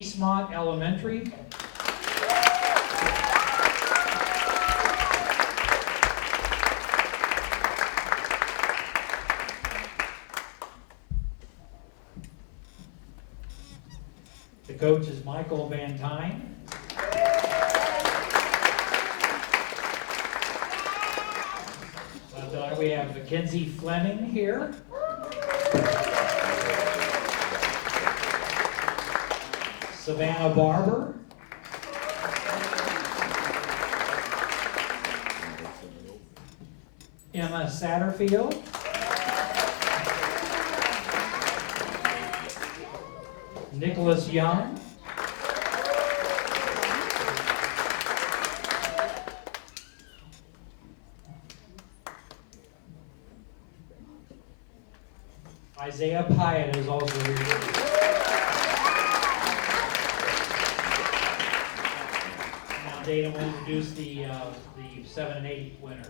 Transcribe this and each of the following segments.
Eastmont Elementary. The coach is Michael Van Tyne. We have Mackenzie Fleming here. Savannah Barber. Emma Satterfield. Nicholas Young. Isaiah Pyatt is also here. Now Dayton will introduce the 7 and 8 winners.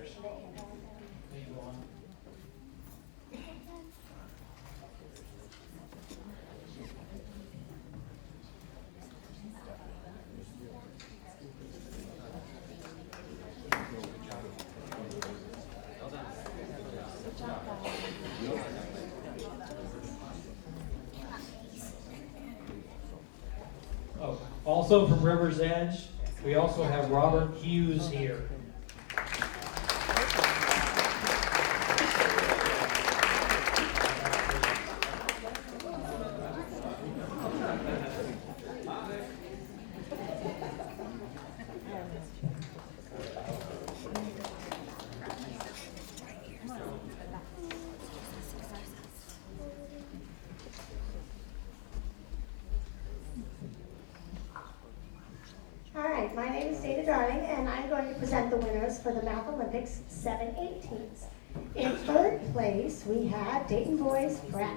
Also from River's Edge, we also have Robert Hughes here. My name is Dana Darling, and I'm going to present the winners for the Math Olympics 7-8 teams. In third place, we had Dayton Boys Prep.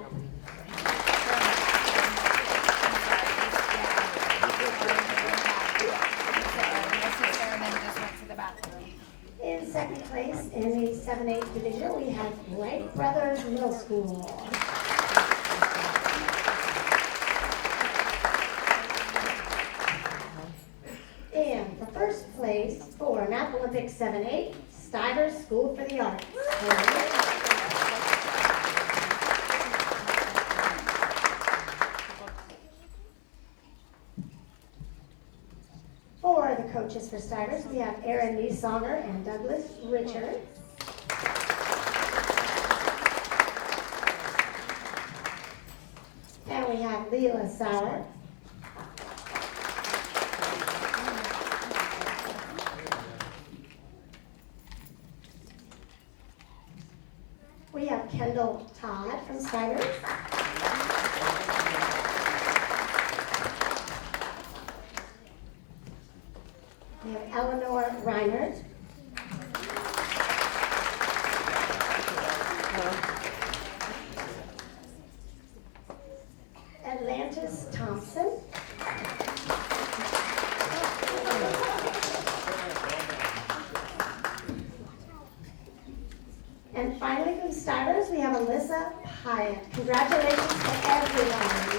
In second place, in the 7-8 division, we had Wright Brothers Middle School. First place for Math Olympics 7-8, Stivers School for the Arts. For the coaches for Stivers, we have Aaron Niesonger and Douglas Richard. And we have Leela Sauer. We have Kendall Todd from Stivers. We have Eleanor Reinert. Atlantis Thompson. And finally, from Stivers, we have Alyssa Hyatt. Congratulations to everyone.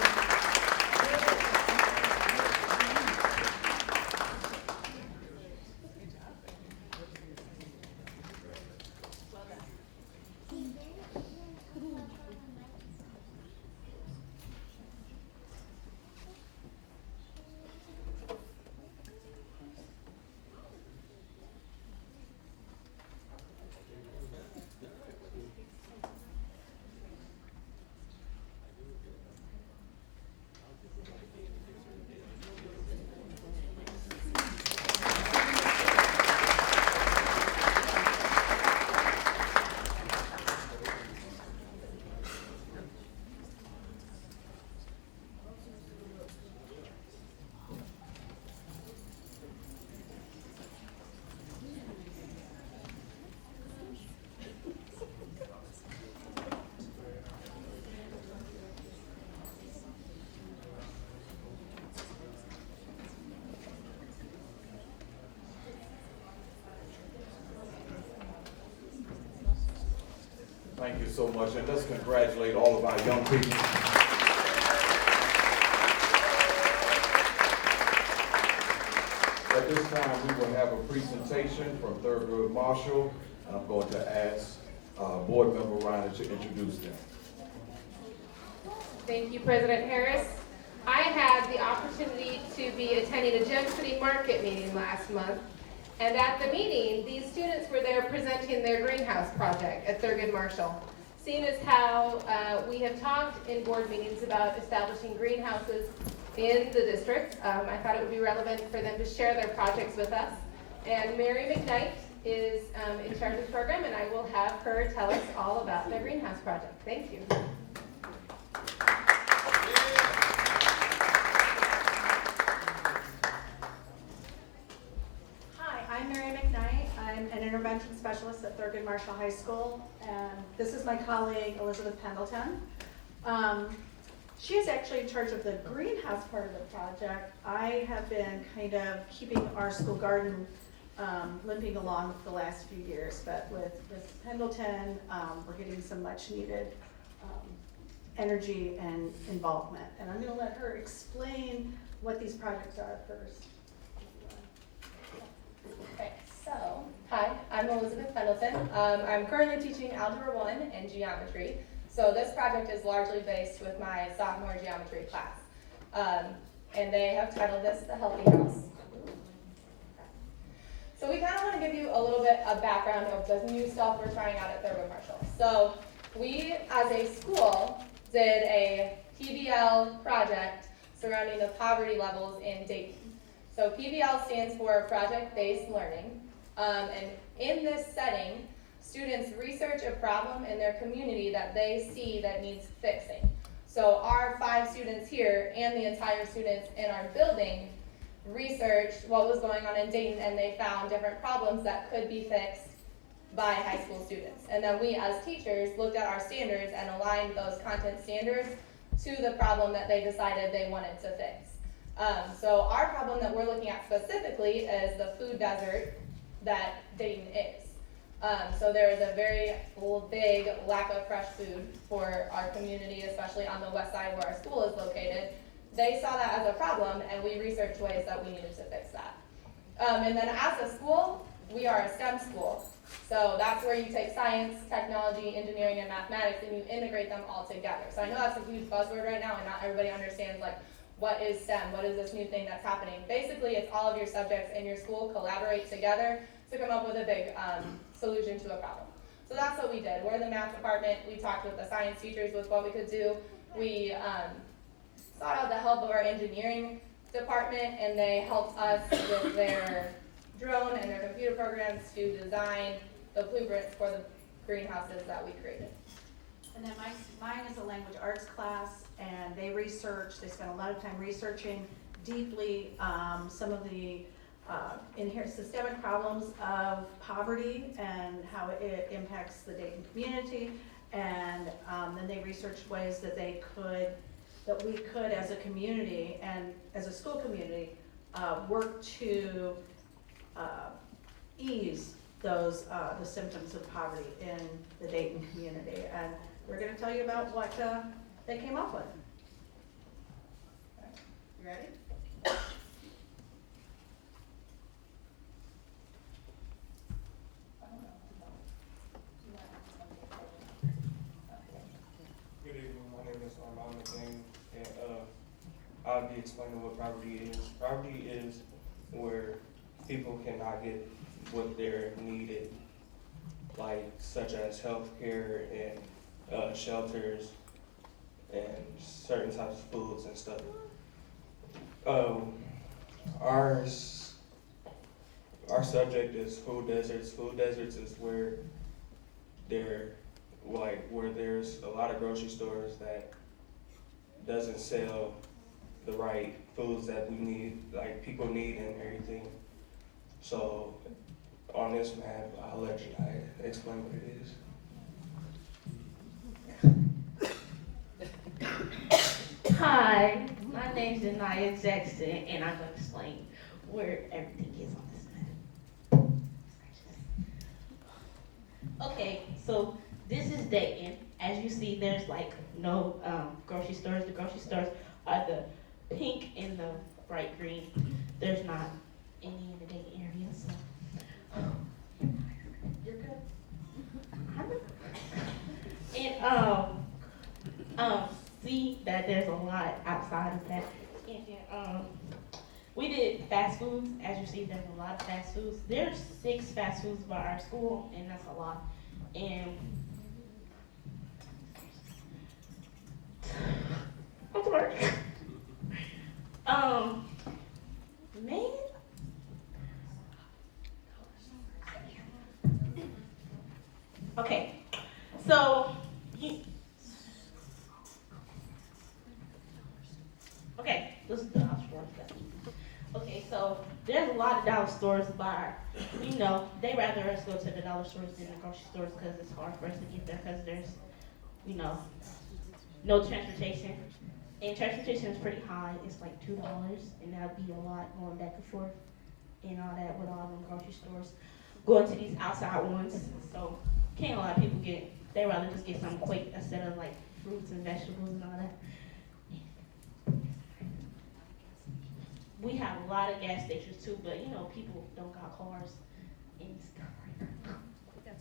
Thank you so much, and let's congratulate all of our young people. At this time, we will have a presentation from third grade Marshall, and I'm going to ask Board Member Reiner to introduce them. Thank you, President Harris. I had the opportunity to be attending a Gem City Market meeting last month. And at the meeting, these students were there presenting their greenhouse project at Thurgood Marshall. Seeing as how we have talked in board meetings about establishing greenhouses in the district, I thought it would be relevant for them to share their projects with us. And Mary McKnight is in charge of the program, and I will have her tell us all about their greenhouse project. Thank you. I'm Mary McKnight. I'm an intervention specialist at Thurgood Marshall High School, and this is my colleague Elizabeth Pendleton. She is actually in charge of the greenhouse part of the project. I have been kind of keeping our school garden limping along for the last few years, but with Pendleton, we're getting some much needed energy and involvement. And I'm going to let her explain what these projects are first. Okay, so, hi, I'm Elizabeth Pendleton. I'm currently teaching Algebra 1 and Geometry. So this project is largely based with my sophomore geometry class. And they have titled this The Healthy House. So we kind of want to give you a little bit of background of the new stuff we're trying out at Thurgood Marshall. So we, as a school, did a PBL project surrounding the poverty levels in Dayton. So PBL stands for Project-Based Learning, and in this setting, students research a problem in their community that they see that needs fixing. So our 5 students here and the entire students in our building researched what was going on in Dayton, and they found different problems that could be fixed by high school students. And then we as teachers looked at our standards and aligned those content standards to the problem that they decided they wanted to fix. So our problem that we're looking at specifically is the food desert that Dayton is. So there is a very big lack of fresh food for our community, especially on the west side where our school is located. They saw that as a problem, and we researched ways that we needed to fix that. And then as a school, we are a STEM school. So that's where you take science, technology, engineering, and mathematics, and you integrate them all together. So I know that's a huge buzzword right now, and not everybody understands, like, what is STEM? What is this new thing that's happening? Basically, it's all of your subjects in your school collaborate together to come up with a big solution to a problem. So that's what we did. We're the math department. We talked with the science teachers with what we could do. We sought out the help of our engineering department, and they helped us with their drone and their computer programs to design the blueprints for the greenhouses that we created. And then mine is a language arts class, and they spent a lot of time researching deeply some of the inherent systemic problems of poverty and how it impacts the Dayton community. And then they researched ways that we could as a community and as a school community work to ease those the symptoms of poverty in the Dayton community. And we're going to tell you about what they came up with. You ready? Good evening, my name is Armand McCain, and I'll be explaining what poverty is. Poverty is where people cannot get what they're needed, like such as health care and shelters and certain types of foods and stuff. Our subject is food deserts. Food deserts is where there's a lot of grocery stores that doesn't sell the right foods that we need, like people need and everything. So on this map, I'll let you explain what it is. Hi, my name's Anaya Jackson, and I'm going to explain where everything is on this map. Okay, so this is Dayton. As you see, there's like no grocery stores. The grocery stores are the pink and the bright green. There's not any outside of that. And then, we did fast foods. As you see, there's a lot of fast foods. There's 6 fast foods by our school, and that's a lot. And I'm sorry. Man. Okay, so okay, this is the dollar store. Okay, so there's a lot of dollar stores by, you know, they rather us go to the dollar stores than the grocery stores because it's hard for us to get there because there's, you know, no transportation. And transportation is pretty high. It's like $2, and that'd be a lot going back and forth and all that with all them grocery stores. Going to these outside ones, so can't a lot of people they rather just get something quick instead of like fruits and vegetables and all that. We have a lot of gas stations too, but you know, people don't got cars and stuff like that.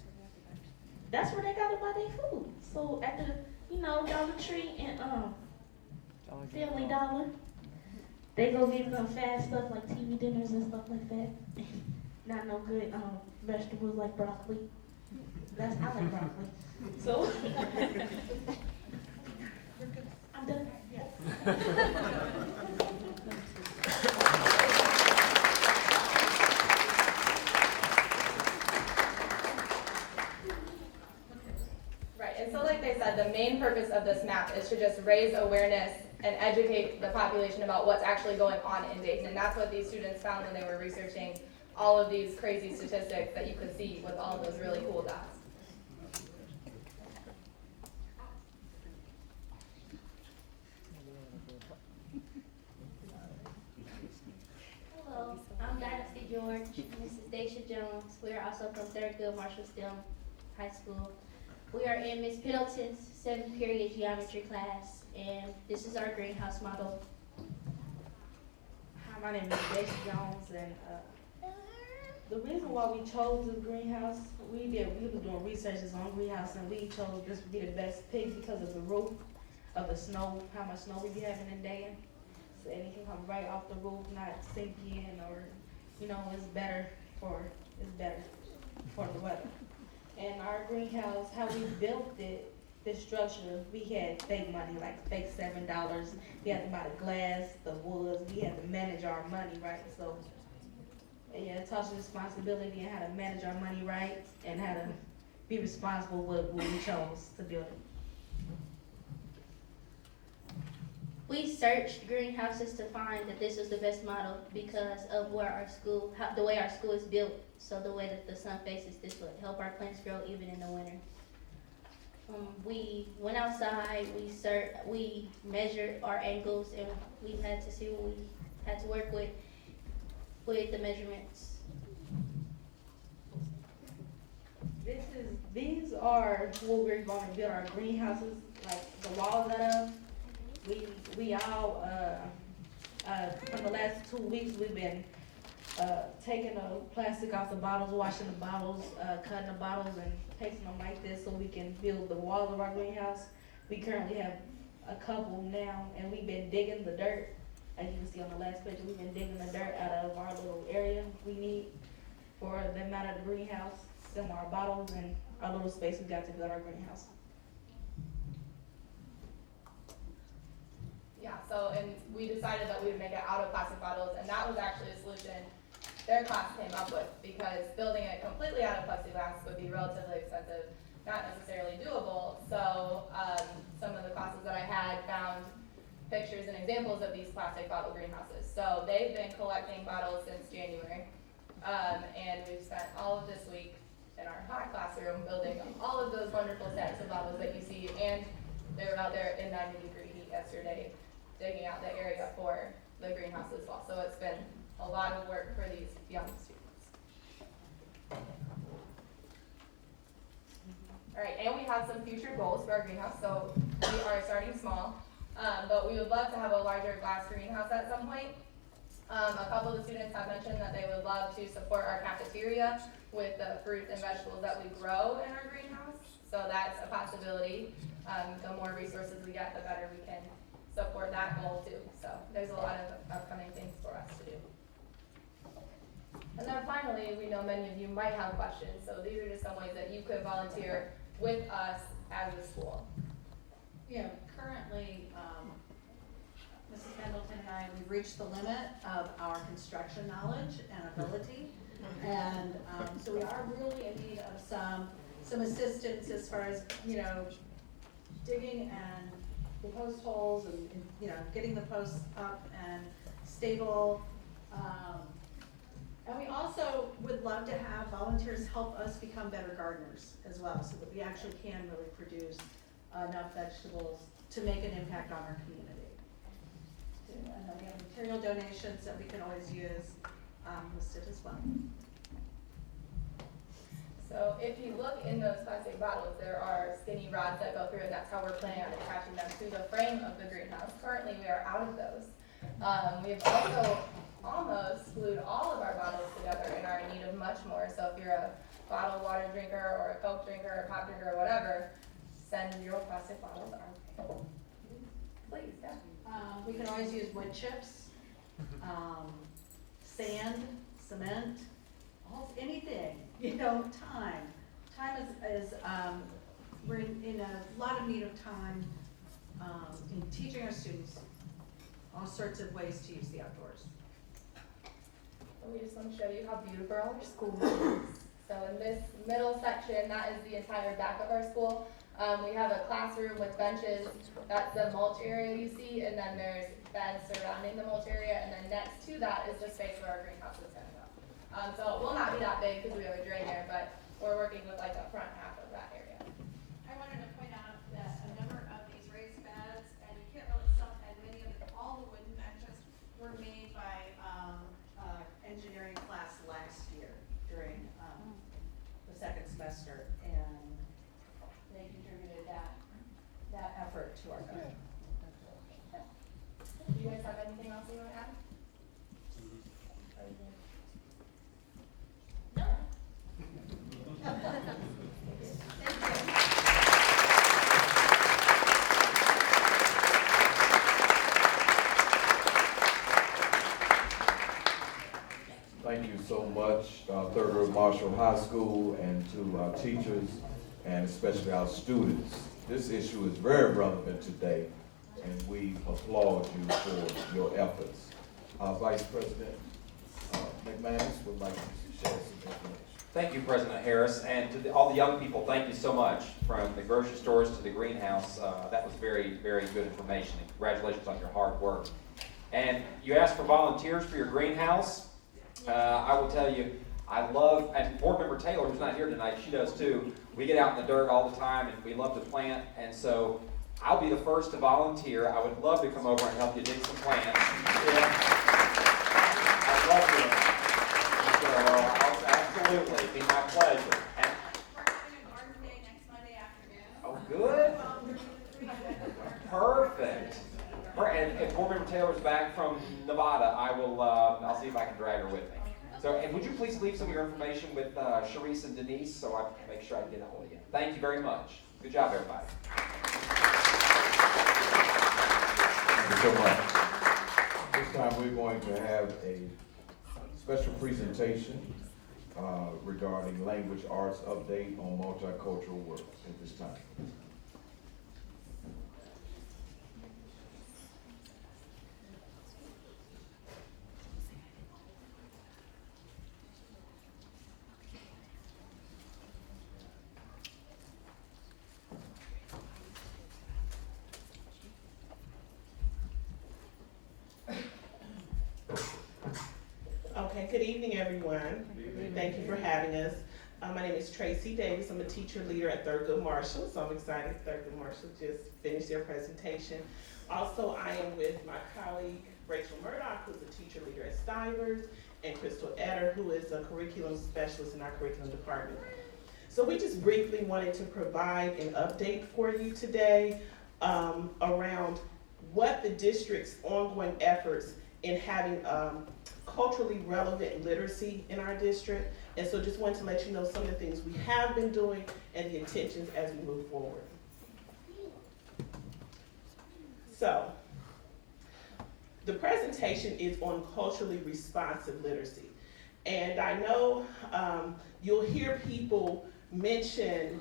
That's where they gotta buy their food. So at the, you know, Dollar Tree and Family Dollar, they go get some fast stuff like TV dinners and stuff like that. Not no good vegetables like broccoli. I like broccoli. So I'm done. Yeah. Right, and so like they said, the main purpose of this map is to just raise awareness and educate the population about what's actually going on in Dayton. And that's what these students found when they were researching all of these crazy statistics that you could see with all of those really cool dots. Hello, I'm Dynasty George, Mrs. Daisha Jones. We are also from Thurgood Marshall STEM High School. We are in Ms. Pendleton's 7th period geometry class, and this is our greenhouse model. Hi, my name is Daisha Jones, and the reason why we chose this greenhouse, we was doing researches on greenhouse, and we chose this to be the best pick because of the roof, of the snow, how much snow we be having in Dayton. So and it can come right off the roof, not sink in, or you know, it's better for the weather. And our greenhouse, how we built it, this structure, we had fake money, like fake $7. We had to buy the glass, the woods, we had to manage our money, right? So yeah, it taught us responsibility and how to manage our money right and how to be responsible with what we chose to build it. We searched greenhouses to find that this was the best model because of where our school, the way our school is built. So the way that the sun faces this would help our plants grow even in the winter. We went outside, we measured our angles, and we had to see what we had to work with the measurements. These are what we're going to build our greenhouses, like the walls out of. We all, from the last 2 weeks, we've been taking the plastic off the bottles, washing the bottles, cutting the bottles, and pasting them like this so we can build the walls of our greenhouse. We currently have a couple now, and we've been digging the dirt. As you can see on the last picture, we've been digging the dirt out of our little area we need for the amount of the greenhouse, some of our bottles, and our little space we got to build our greenhouse. Yeah, so, and we decided that we would make it out of plastic bottles, and that was actually a solution their class came up with, because building it completely out of plexiglass would be relatively expensive, not necessarily doable. So, some of the classes that I had found pictures and examples of these plastic bottle greenhouses. So they've been collecting bottles since January, and we've spent all of this week in our hot classroom building all of those wonderful stacks of bottles that you see, and they were out there in 90-degree heat yesterday, digging out the area for the greenhouse as well. So it's been a lot of work for these young students. All right, and we have some future goals for our greenhouse. So we are starting small, but we would love to have a larger glass greenhouse at some point. A couple of the students have mentioned that they would love to support our cafeteria with the fruits and vegetables that we grow in our greenhouse. So that's a possibility. The more resources we get, the better we can support that goal too. So there's a lot of upcoming things for us to do. And then finally, we know many of you might have questions, so these are just some ways that you could volunteer with us as a school. Yeah, currently, Mrs. Pendleton and I, we've reached the limit of our construction knowledge and ability. And so we are really in need of some assistance as far as, digging and the post holes and, getting the posts up and stable. And we also would love to have volunteers help us become better gardeners as well, so that we actually can really produce enough vegetables to make an impact on our community. And then we have material donations that we can always use listed as well. So if you look in those plastic bottles, there are skinny rods that go through, and that's how we're planning on attaching them to the frame of the greenhouse. Currently, we are out of those. We've also almost glued all of our bottles together and are in need of much more. So if you're a bottled water drinker or a Coke drinker or a pop drinker or whatever, send your plastic bottles our way. Please, yeah. We can always use wood chips, sand, cement, anything, time. Time is we're in a lot of need of time in teaching our students all sorts of ways to use the outdoors. We just want to show you how beautiful our school is. So in this middle section, that is the entire back of our school. We have a classroom with benches. That's the mulch area you see, and then there's beds surrounding the mulch area, and then next to that is the space where our greenhouse is going to go. So it will not be that big because we have a drain there, but we're working with like the front half of that area. I wanted to point out that a number of these raised beds, and you can't really tell, and many of them, all the wooden benches were made by Engineering class last year during the second semester, and they contributed that effort to our garden. Do you guys have anything else you want to add? Thank you so much, Thurgood Marshall High School, and to our teachers, and especially our students. This issue is very relevant today, and we applaud you for your efforts. Vice President McManus would like to share some information. Thank you, President Harris, and to all the young people, thank you so much. From the grocery stores to the greenhouse, that was very, very good information, and congratulations on your hard work. And you asked for volunteers for your greenhouse. I will tell you, I love, and Board Member Taylor, who's not here tonight, she does too. We get out in the dirt all the time, and we love to plant, and so I'll be the first to volunteer. I would love to come over and help you dig some plants. Yeah. I'd love to. So, absolutely, be my pleasure. And, we're having a garden day next Monday afternoon. oh, good. Perfect. And if Board Member Taylor's back from Nevada, I'll see if I can drag her with me. So, and would you please leave some of your information with Sharice and Denise so I can make sure I get a hold of you. Thank you very much. Good job, everybody. Thank you so much. This time we're going to have a special presentation regarding language arts update on multicultural work at this time. Okay, good evening, everyone. Thank you for having us. My name is Tracy Davis. I'm a teacher leader at Thurgood Marshall, so I'm excited Thurgood Marshall just finished their presentation. Also, I am with my colleague Rachel Murdoch, who's a teacher leader at Stivers, and Crystal Etter, who is a curriculum specialist in our curriculum department. So we just briefly wanted to provide an update for you today around what the district's ongoing efforts in having culturally relevant literacy in our district. And so just wanted to let you know some of the things we have been doing and the intentions as we move forward. So, The presentation is on culturally responsive literacy. And I know you'll hear people mention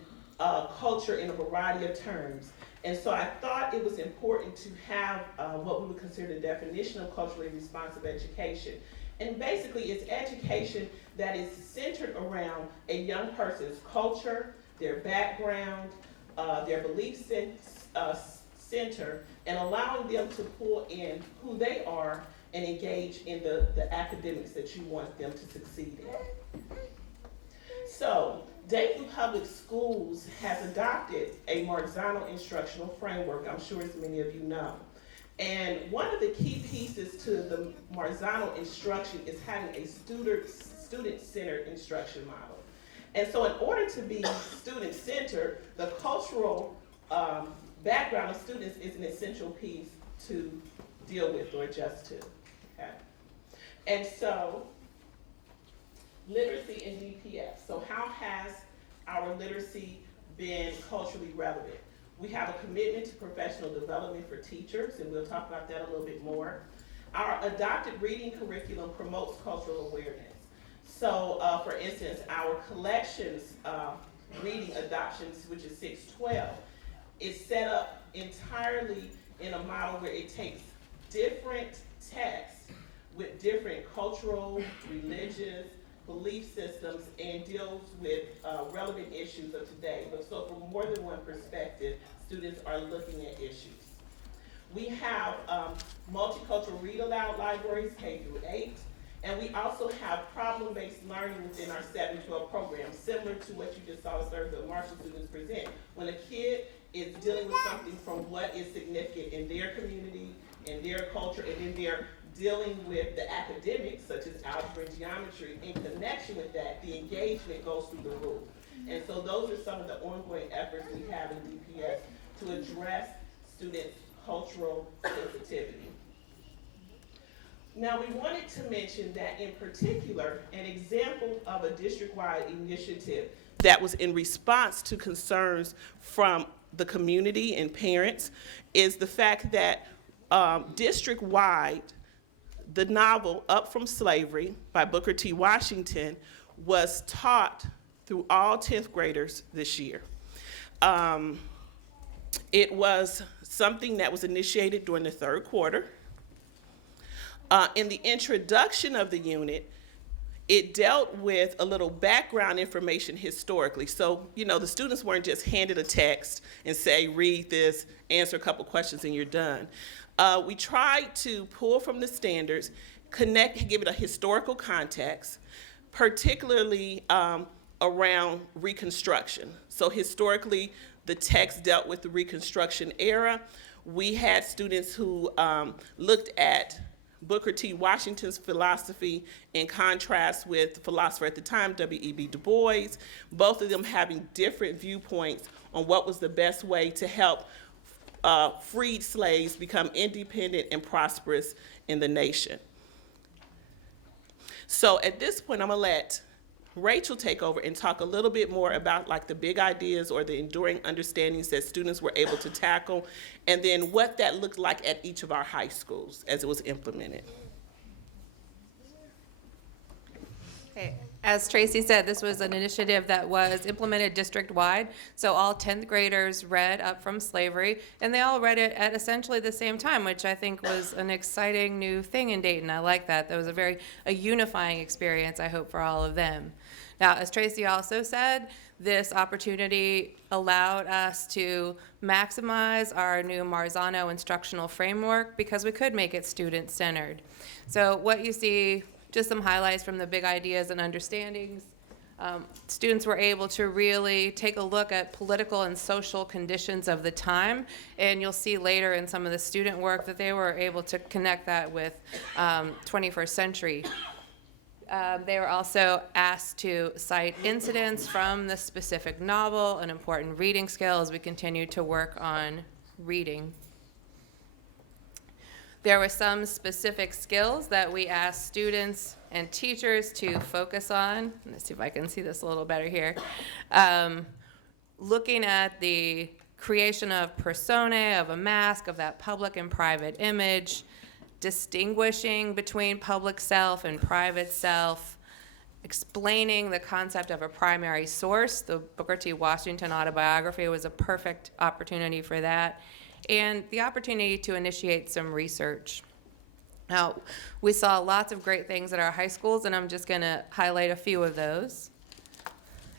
culture in a variety of terms. And so I thought it was important to have what we would consider the definition of culturally responsive education. And basically it's education that is centered around a young person's culture, their background, their belief center, and allowing them to pull in who they are and engage in the academics that you want them to succeed in. So, Dayton Public Schools has adopted a Marzano instructional framework, I'm sure as many of you know. And one of the key pieces to the Marzano instruction is having a student-centered instruction model. And so in order to be student-centered, the cultural background of students is an essential piece to deal with or adjust to. Okay? And so, literacy and DPS. So how has our literacy been culturally relevant? We have a commitment to professional development for teachers, and we'll talk about that a little bit more. Our adopted reading curriculum promotes cultural awareness. So, for instance, our collections reading adoptions, which is 612, is set up entirely in a model where it takes different texts with different cultural, religious, belief systems and deals with relevant issues of today. But so from more than one perspective, students are looking at issues. We have multicultural read-aloud libraries, K through 8, and we also have problem-based learning within our 712 program, similar to what you just saw as Thursday Marshall students present. When a kid is dealing with something from what is significant in their community, in their culture, and then they're dealing with the academics, such as algebra and geometry, in connection with that, the engagement goes through the roof. And so those are some of the ongoing efforts we have in DPS to address students' cultural sensitivity. Now, we wanted to mention that in particular, an example of a district-wide initiative that was in response to concerns from the community and parents is the fact that district-wide, the novel Up From Slavery by Booker T. Washington was taught through all 10th graders this year. It was something that was initiated during the third quarter. In the introduction of the unit, it dealt with a little background information historically. So, you know, the students weren't just handed a text and say, read this, answer a couple questions, and you're done. We tried to pull from the standards, give it a historical context, particularly around Reconstruction. So historically, the text dealt with the Reconstruction era. We had students who looked at Booker T. Washington's philosophy in contrast with the philosopher at the time, W.E.B. Du Bois, both of them having different viewpoints on what was the best way to help freed slaves become independent and prosperous in the nation. So at this point, I'm gonna let Rachel take over and talk a little bit more about like the big ideas or the enduring understandings that students were able to tackle, and then what that looked like at each of our high schools as it was implemented. Okay. As Tracy said, this was an initiative that was implemented district-wide, so all 10th graders read Up From Slavery, and they all read it at essentially the same time, which I think was an exciting new thing in Dayton. I like that. That was a unifying experience, I hope, for all of them. Now, as Tracy also said, this opportunity allowed us to maximize our new Marzano instructional framework because we could make it student-centered. So what you see, just some highlights from the big ideas and understandings. Students were able to really take a look at political and social conditions of the time, and you'll see later in some of the student work that they were able to connect that with 21st century. They were also asked to cite incidents from the specific novel, an important reading skill as we continue to work on reading. There were some specific skills that we asked students and teachers to focus on. Let's see if I can see this a little better here. Looking at the creation of personae, of a mask, of that public and private image, distinguishing between public self and private self, explaining the concept of a primary source. The Booker T. Washington autobiography was a perfect opportunity for that, and the opportunity to initiate some research. Now, we saw lots of great things at our high schools, and I'm just going to highlight a few of those.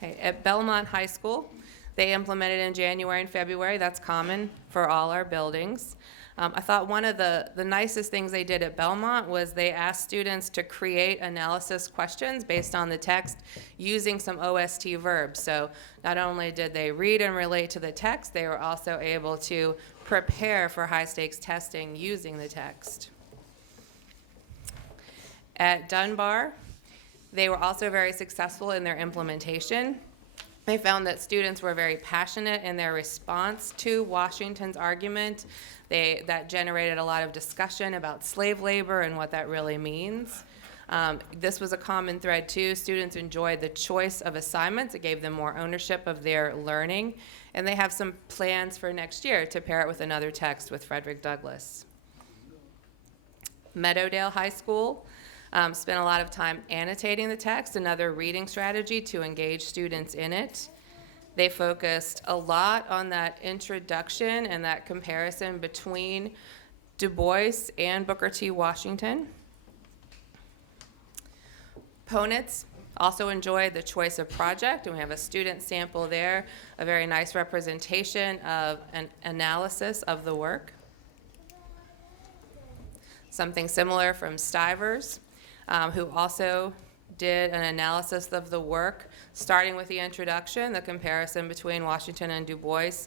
Okay, at Belmont High School, they implemented in January and February. That's common for all our buildings. I thought one of the nicest things they did at Belmont was they asked students to create analysis questions based on the text using some OST verbs. So not only did they read and relate to the text, they were also able to prepare for high-stakes testing using the text. At Dunbar, they were also very successful in their implementation. They found that students were very passionate in their response to Washington's argument. That generated a lot of discussion about slave labor and what that really means. This was a common thread too. Students enjoyed the choice of assignments. It gave them more ownership of their learning. And they have some plans for next year to pair it with another text with Frederick Douglass. Meadowdale High School spent a lot of time annotating the text, another reading strategy to engage students in it. They focused a lot on that introduction and that comparison between Du Bois and Booker T. Washington. Ponitz also enjoyed the choice of project, and we have a student sample there, a very nice representation of an analysis of the work. Something similar from Stivers, who also did an analysis of the work, starting with the introduction, the comparison between Washington and Du Bois,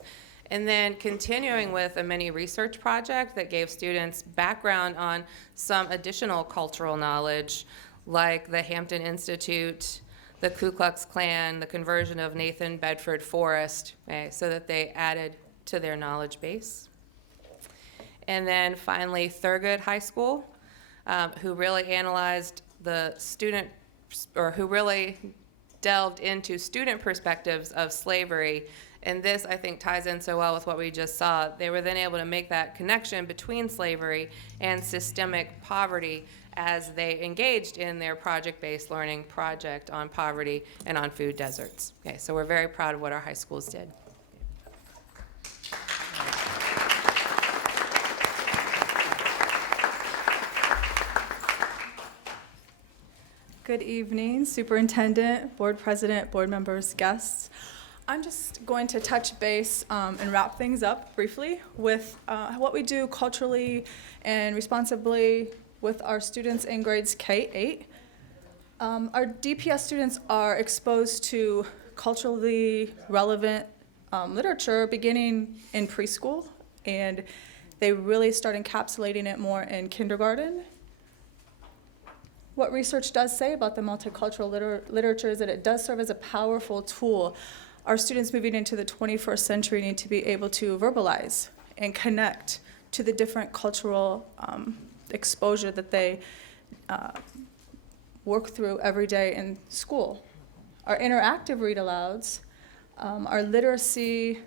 and then continuing with a mini research project that gave students background on some additional cultural knowledge, like the Hampton Institute, the Ku Klux Klan, the conversion of Nathan Bedford Forrest, okay, so that they added to their knowledge base. And then finally, Thurgood High School, who really analyzed the student, or who really delved into student perspectives of slavery. And this, I think, ties in so well with what we just saw. They were then able to make that connection between slavery and systemic poverty as they engaged in their project-based learning project on poverty and on food deserts. Okay, so we're very proud of what our high schools did. Good evening, Superintendent, Board President, board members, guests. I'm just going to touch base and wrap things up briefly with what we do culturally and responsibly with our students in grades K-8. Our DPS students are exposed to culturally relevant literature beginning in preschool, and they really start encapsulating it more in kindergarten. What research does say about the multicultural literature is that it does serve as a powerful tool. Our students moving into the 21st century need to be able to verbalize and connect to the different cultural exposure that they work through every day in school. Our interactive read-alouds are literacy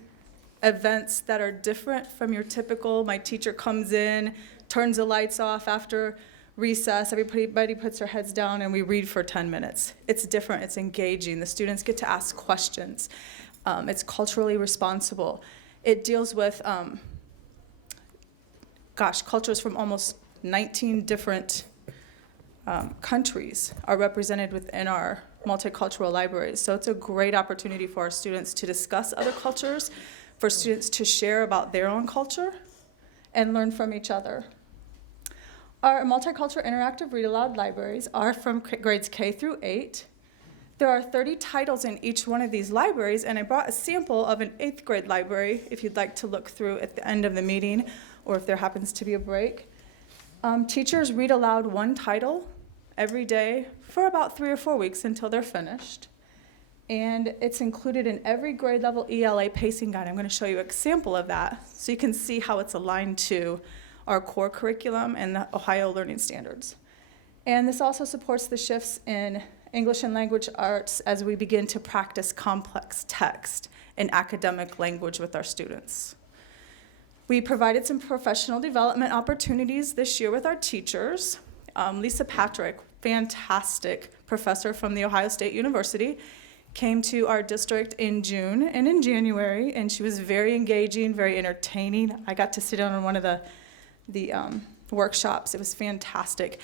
events that are different from your typical, my teacher comes in, turns the lights off after recess, everybody puts their heads down and we read for 10 minutes. It's different, it's engaging. The students get to ask questions. It's culturally responsible. It deals with, cultures from almost 19 different countries are represented within our multicultural libraries. So it's a great opportunity for our students to discuss other cultures, for students to share about their own culture and learn from each other. Our multicultural interactive read-aloud libraries are from grades K through 8. There are 30 titles in each one of these libraries, and I brought a sample of an 8th grade library if you'd like to look through at the end of the meeting, or if there happens to be a break. Teachers read aloud one title every day for about 3 or 4 weeks until they're finished. And it's included in every grade level ELA pacing guide. I'm going to show you a sample of that so you can see how it's aligned to our core curriculum and the Ohio Learning Standards. And this also supports the shifts in English and language arts as we begin to practice complex text and academic language with our students. We provided some professional development opportunities this year with our teachers. Lisa Patrick, fantastic professor from The Ohio State University, came to our district in June and in January, and she was very engaging, very entertaining. I got to sit in on one of the workshops. It was fantastic.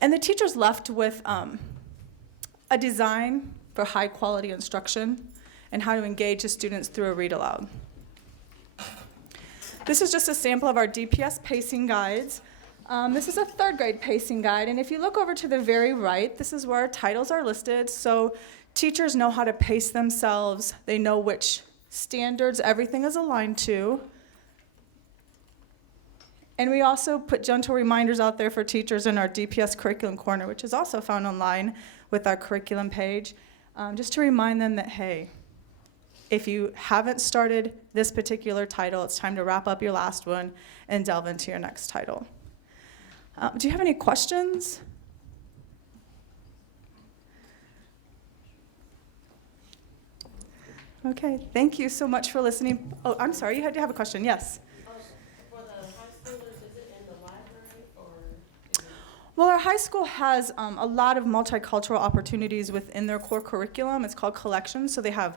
And the teachers left with a design for high quality instruction and how to engage the students through a read aloud. This is just a sample of our DPS pacing guides. This is a third grade pacing guide, and if you look over to the very right, this is where our titles are listed, so teachers know how to pace themselves, they know which standards everything is aligned to. And we also put gentle reminders out there for teachers in our DPS curriculum corner, which is also found online with our curriculum page, just to remind them that, hey, if you haven't started this particular title, it's time to wrap up your last one and delve into your next title. Do you have any questions? Okay, thank you so much for listening. Oh, I'm sorry, you had to have a question, yes. For the high schoolers, is it in the library or? Well, our high school has a lot of multicultural opportunities within their core curriculum. It's called collections, so they have,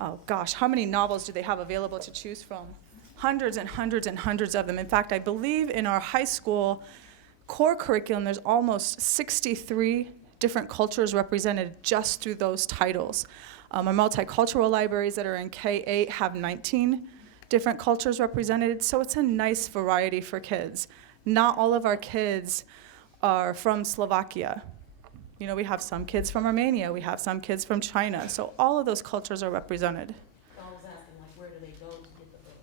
oh gosh, how many novels do they have available to choose from? Hundreds and hundreds and hundreds of them. In fact, I believe in our high school core curriculum, there's almost 63 different cultures represented just through those titles. Our multicultural libraries that are in K-8 have 19 different cultures represented, so it's a nice variety for kids. Not all of our kids are from Slovakia. You know, we have some kids from Armenia, we have some kids from China, so all of those cultures are represented. I was asking, like, where do they go to get the book?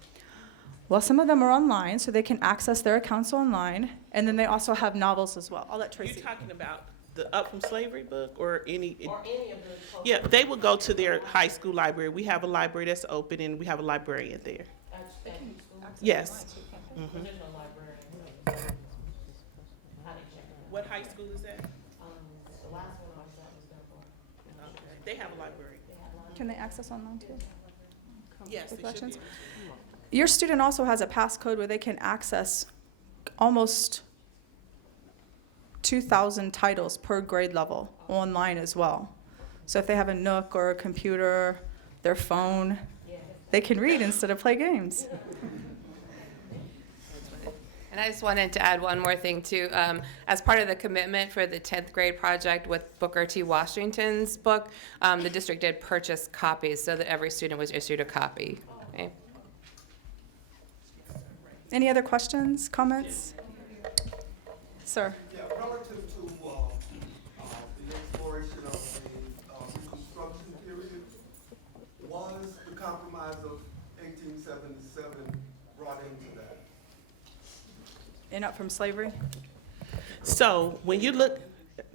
Well, some of them are online, so they can access their accounts online, and then they also have novels as well. I'll let Tracy. You're talking about the Up From Slavery book or any? Or any of the cultures? Yeah, they will go to their high school library. We have a library that's open and we have a librarian there. At school? Yes. There's no library. How they check it? What high school is that? The last one I was at was Delphi. Okay. They have a library. Can they access online too? Yes, they should be Questions? able to. Your student also has a passcode where they can access almost 2,000 titles per grade level online as well. So if they have a Nook or a computer, their phone, they can read instead of play games. And I just wanted to add one more thing too. As part of the commitment for the 10th grade project with Booker T. Washington's book, the district did purchase copies so that every student was issued a copy. Okay. Any other questions, comments? Sir? Yeah, relative to the exploration of the Reconstruction period, was the Compromise of 1877 brought into that? And Up From Slavery? So when you look,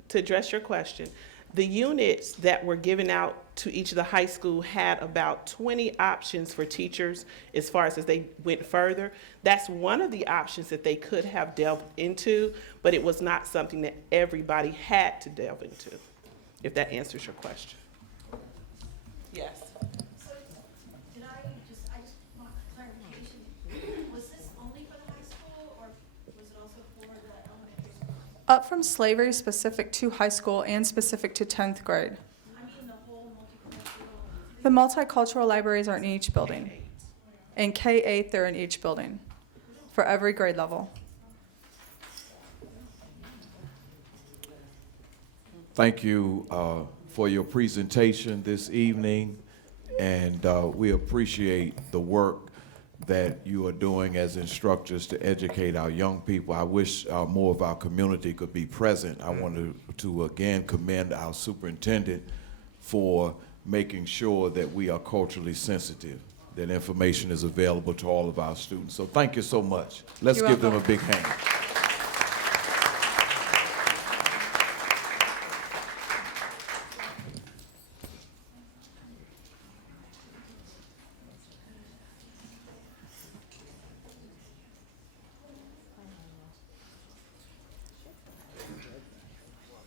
to address your question, the units that were given out to each of the high school had about 20 options for teachers as far as they went further. That's one of the options that they could have delved into, but it was not something that everybody had to delve into, if that answers your question. Yes. So, I just want clarification. Was this only for the high school, or was it also for the elementary school? Up From Slavery specific to high school and specific to 10th grade. I mean, the whole multicultural. The multicultural libraries are in each building. In K-8, they're in each building for every grade level. Thank you for your presentation this evening, and we appreciate the work that you are doing as instructors to educate our young people. I wish more of our community could be present. I want to again commend our superintendent for making sure that we are culturally sensitive, that information is available to all of our students. So thank you so much. Let's give them a big hand.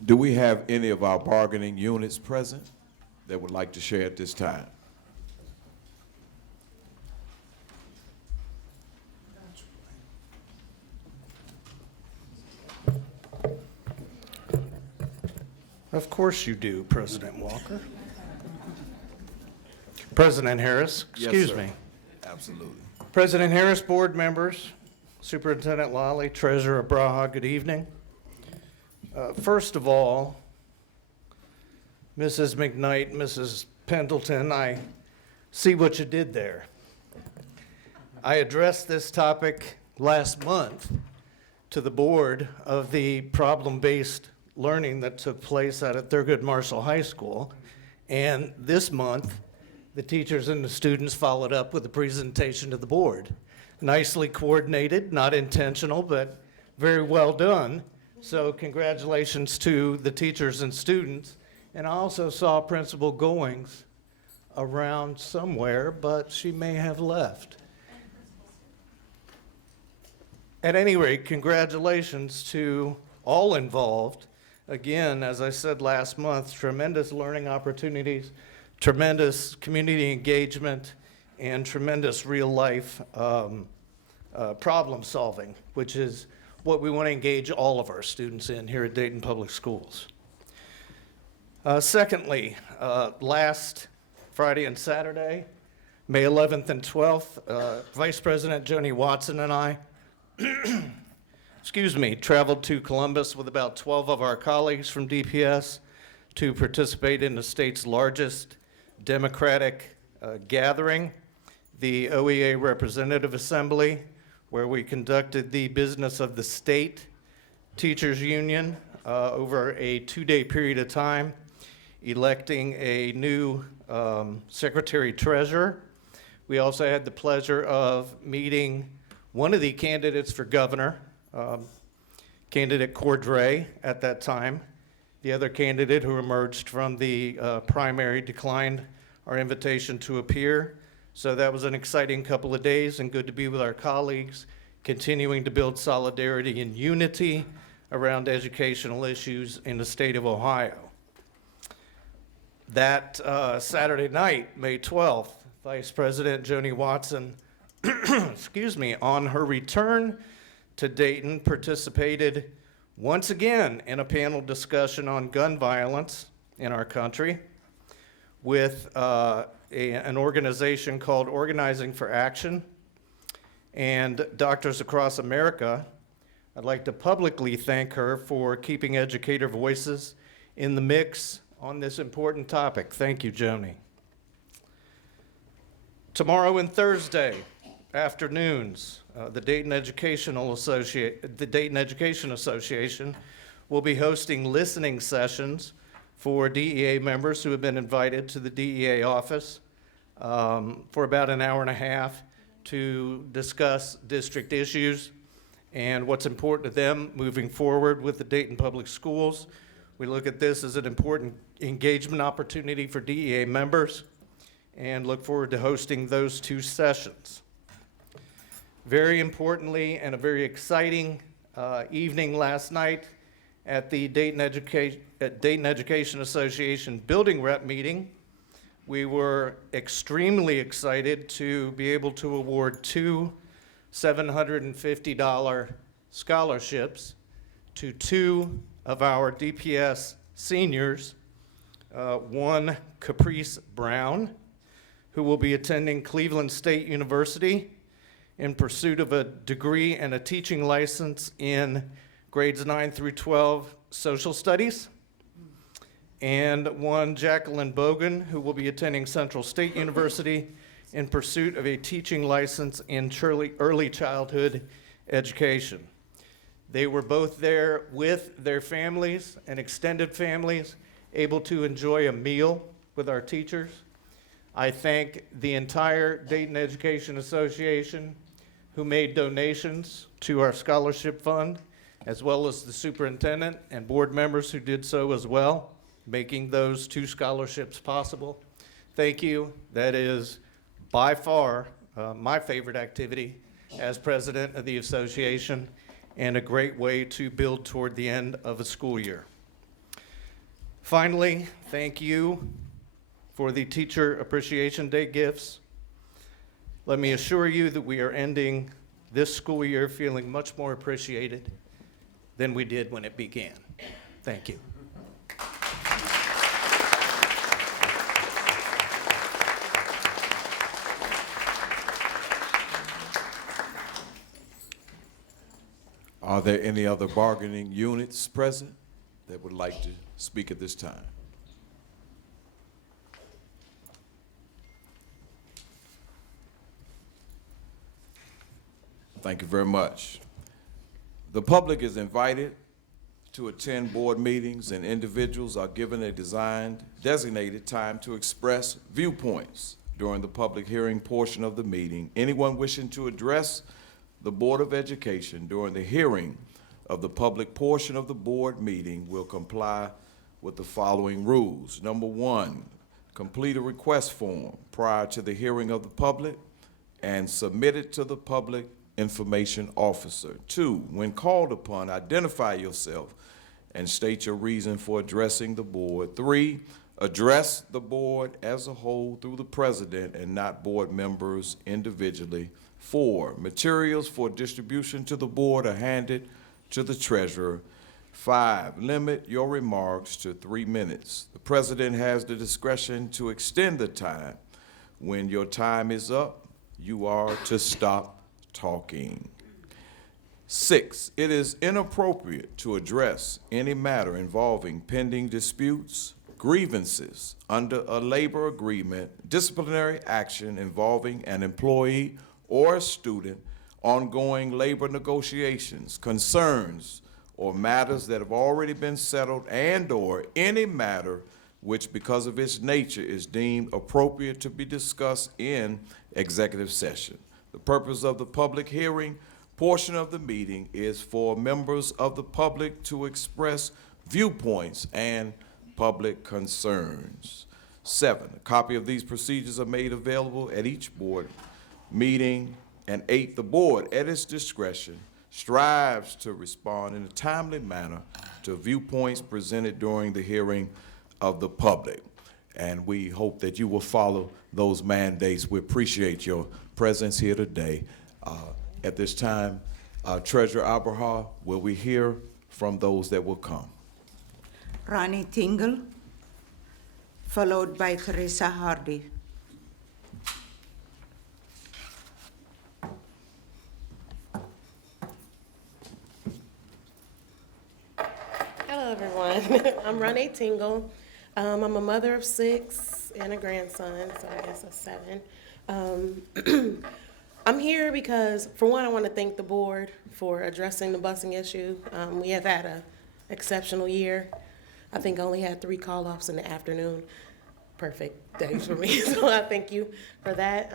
Do we have any of our bargaining units present that would like to share at this time? Of course you do, President Walker. President Harris, excuse me. Absolutely. President Harris, board members, Superintendent Lally, Treasurer Braha, good evening. First of all, Mrs. McKnight, Mrs. Pendleton, I see what you did there. I addressed this topic last month to the board of the problem-based learning that took place out at Thurgood Marshall High School. And this month, the teachers and the students followed up with a presentation to the board. Nicely coordinated, not intentional, but very well done. So congratulations to the teachers and students. And I also saw Principal Goings around somewhere, but she may have left. At any rate, congratulations to all involved. Again, as I said last month, tremendous learning opportunities, tremendous community engagement, and tremendous real-life problem solving, which is what we want to engage all of our students in here at Dayton Public Schools. Secondly, last Friday and Saturday, May 11th and 12th, Vice President Joni Watson and I traveled to Columbus with about 12 of our colleagues from DPS to participate in the state's largest Democratic gathering, the OEA Representative Assembly, where we conducted the business of the state teachers union over a 2-day period of time, electing a new secretary treasurer. We also had the pleasure of meeting one of the candidates for governor, candidate Cordray at that time. The other candidate who emerged from the primary declined our invitation to appear. So that was an exciting couple of days and good to be with our colleagues, continuing to build solidarity and unity around educational issues in the state of Ohio. That Saturday night, May 12th, Vice President Joni Watson, on her return to Dayton, participated once again in a panel discussion on gun violence in our country with an organization called Organizing for Action and Doctors Across America. I'd like to publicly thank her for keeping educator voices in the mix on this important topic. Thank you, Joni. Tomorrow and Thursday afternoons, the Dayton Education Association will be hosting listening sessions for DEA members who have been invited to the DEA office for about an hour and a half to discuss district issues and what's important to them moving forward with the Dayton Public Schools. We look at this as an important engagement opportunity for DEA members and look forward to hosting those 2 sessions. Very importantly, and a very exciting evening last night at the Dayton Education Association Building Rep meeting, we were extremely excited to be able to award 2 $750 scholarships to 2 of our DPS seniors, one Caprice Brown, who will be attending Cleveland State University in pursuit of a degree and a teaching license in grades 9 through 12 social studies, and one Jacqueline Bogan, who will be attending Central State University in pursuit of a teaching license in early childhood education. They were both there with their families and extended families, able to enjoy a meal with our teachers. I thank the entire Dayton Education Association who made donations to our scholarship fund, as well as the superintendent and board members who did so as well, making those 2 scholarships possible. Thank you. That is by far my favorite activity as president of the association and a great way to build toward the end of a school year. Finally, thank you for the Teacher Appreciation Day gifts. Let me assure you that we are ending this school year feeling much more appreciated than we did when it began. Thank you. Are there any other bargaining units present that would like to speak at this time? Thank you very much. The public is invited to attend board meetings, and individuals are given a designated time to express viewpoints during the public hearing portion of the meeting. Anyone wishing to address the Board of Education during the hearing of the public portion of the board meeting will comply with the following rules. Number one, complete a request form prior to the hearing of the public and submit it to the public information officer. Two, when called upon, identify yourself and state your reason for addressing the board. Three, address the board as a whole through the president and not board members individually. Four, materials for distribution to the board are handed to the treasurer. Five, limit your remarks to 3 minutes. The president has the discretion to extend the time. When your time is up, you are to stop talking. 6, it is inappropriate to address any matter involving pending disputes, grievances under a labor agreement, disciplinary action involving an employee or a student, ongoing labor negotiations, concerns, or matters that have already been settled, and/or any matter which, because of its nature, is deemed appropriate to be discussed in executive session. The purpose of the public hearing portion of the meeting is for members of the public to express viewpoints and public concerns. 7, a copy of these procedures are made available at each board meeting. And 8, the board, at its discretion, strives to respond in a timely manner to viewpoints presented during the hearing of the public. And we hope that you will follow those mandates. We appreciate your presence here today. At this time, Treasurer Abraham, will we hear from those that will come? Ronnie Tingle, followed by Teresa Hardy. Hello, everyone. I'm Ronnie Tingle. I'm a mother of 6 and a grandson, so I guess that's 7. I'm here because, for one, I want to thank the board for addressing the busing issue. We have had an exceptional year. I think I only had 3 call-offs in the afternoon. Perfect days for me, so I thank you for that.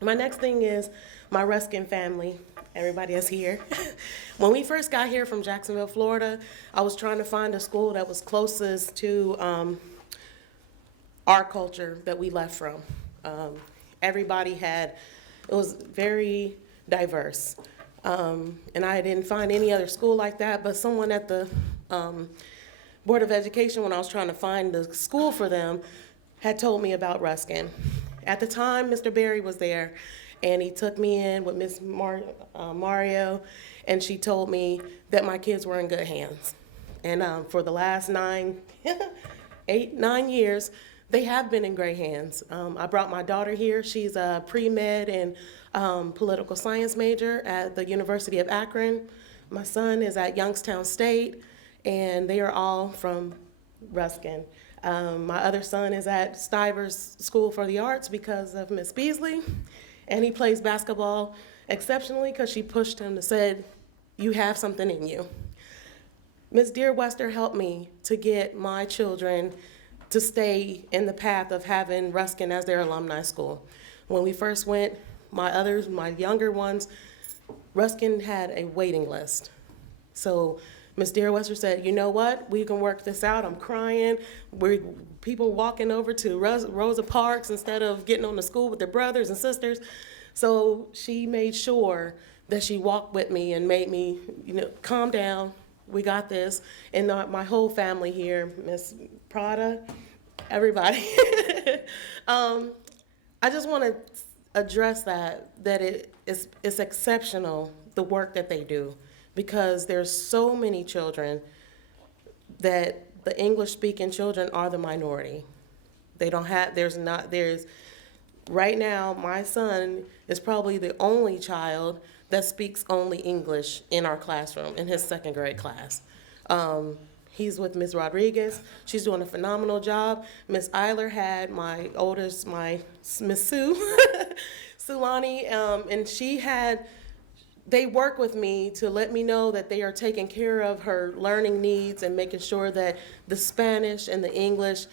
My next thing is my Ruskin family. Everybody is here. When we first got here from Jacksonville, Florida, I was trying to find a school that was closest to our culture that we left from. Everybody had, it was very diverse. And I didn't find any other school like that, but someone at the Board of Education, when I was trying to find the school for them, had told me about Ruskin. At the time, Mr. Berry was there, and he took me in with Miss Mario, and she told me that my kids were in good hands. And for the last 9 years, they have been in great hands. I brought my daughter here. She's a pre-med and political science major at the University of Akron. My son is at Youngstown State, and they are all from Ruskin. My other son is at Stivers School for the Arts because of Miss Beasley, and he plays basketball exceptionally because she pushed him and said, "You have something in you." Ms. Dearwester helped me to get my children to stay in the path of having Ruskin as their alumni school. When we first went, my younger ones, Ruskin had a waiting list. So Ms. Dearwester said, "You know what? We can work this out. I'm crying. People walking over to Rosa Parks instead of getting on the school with their brothers and sisters." So she made sure that she walked with me and made me, calm down. We got this. And my whole family here, Miss Prada, everybody. I just want to address that it's exceptional, the work that they do, because there's so many children that the English-speaking children are the minority. Right now, my son is probably the only child that speaks only English in our classroom, in his second grade class. He's with Ms. Rodriguez. She's doing a phenomenal job. Ms. Eiler had my oldest, Miss Sue, Sulani, and they work with me to let me know that they are taking care of her learning needs and making sure that the Spanish and the English,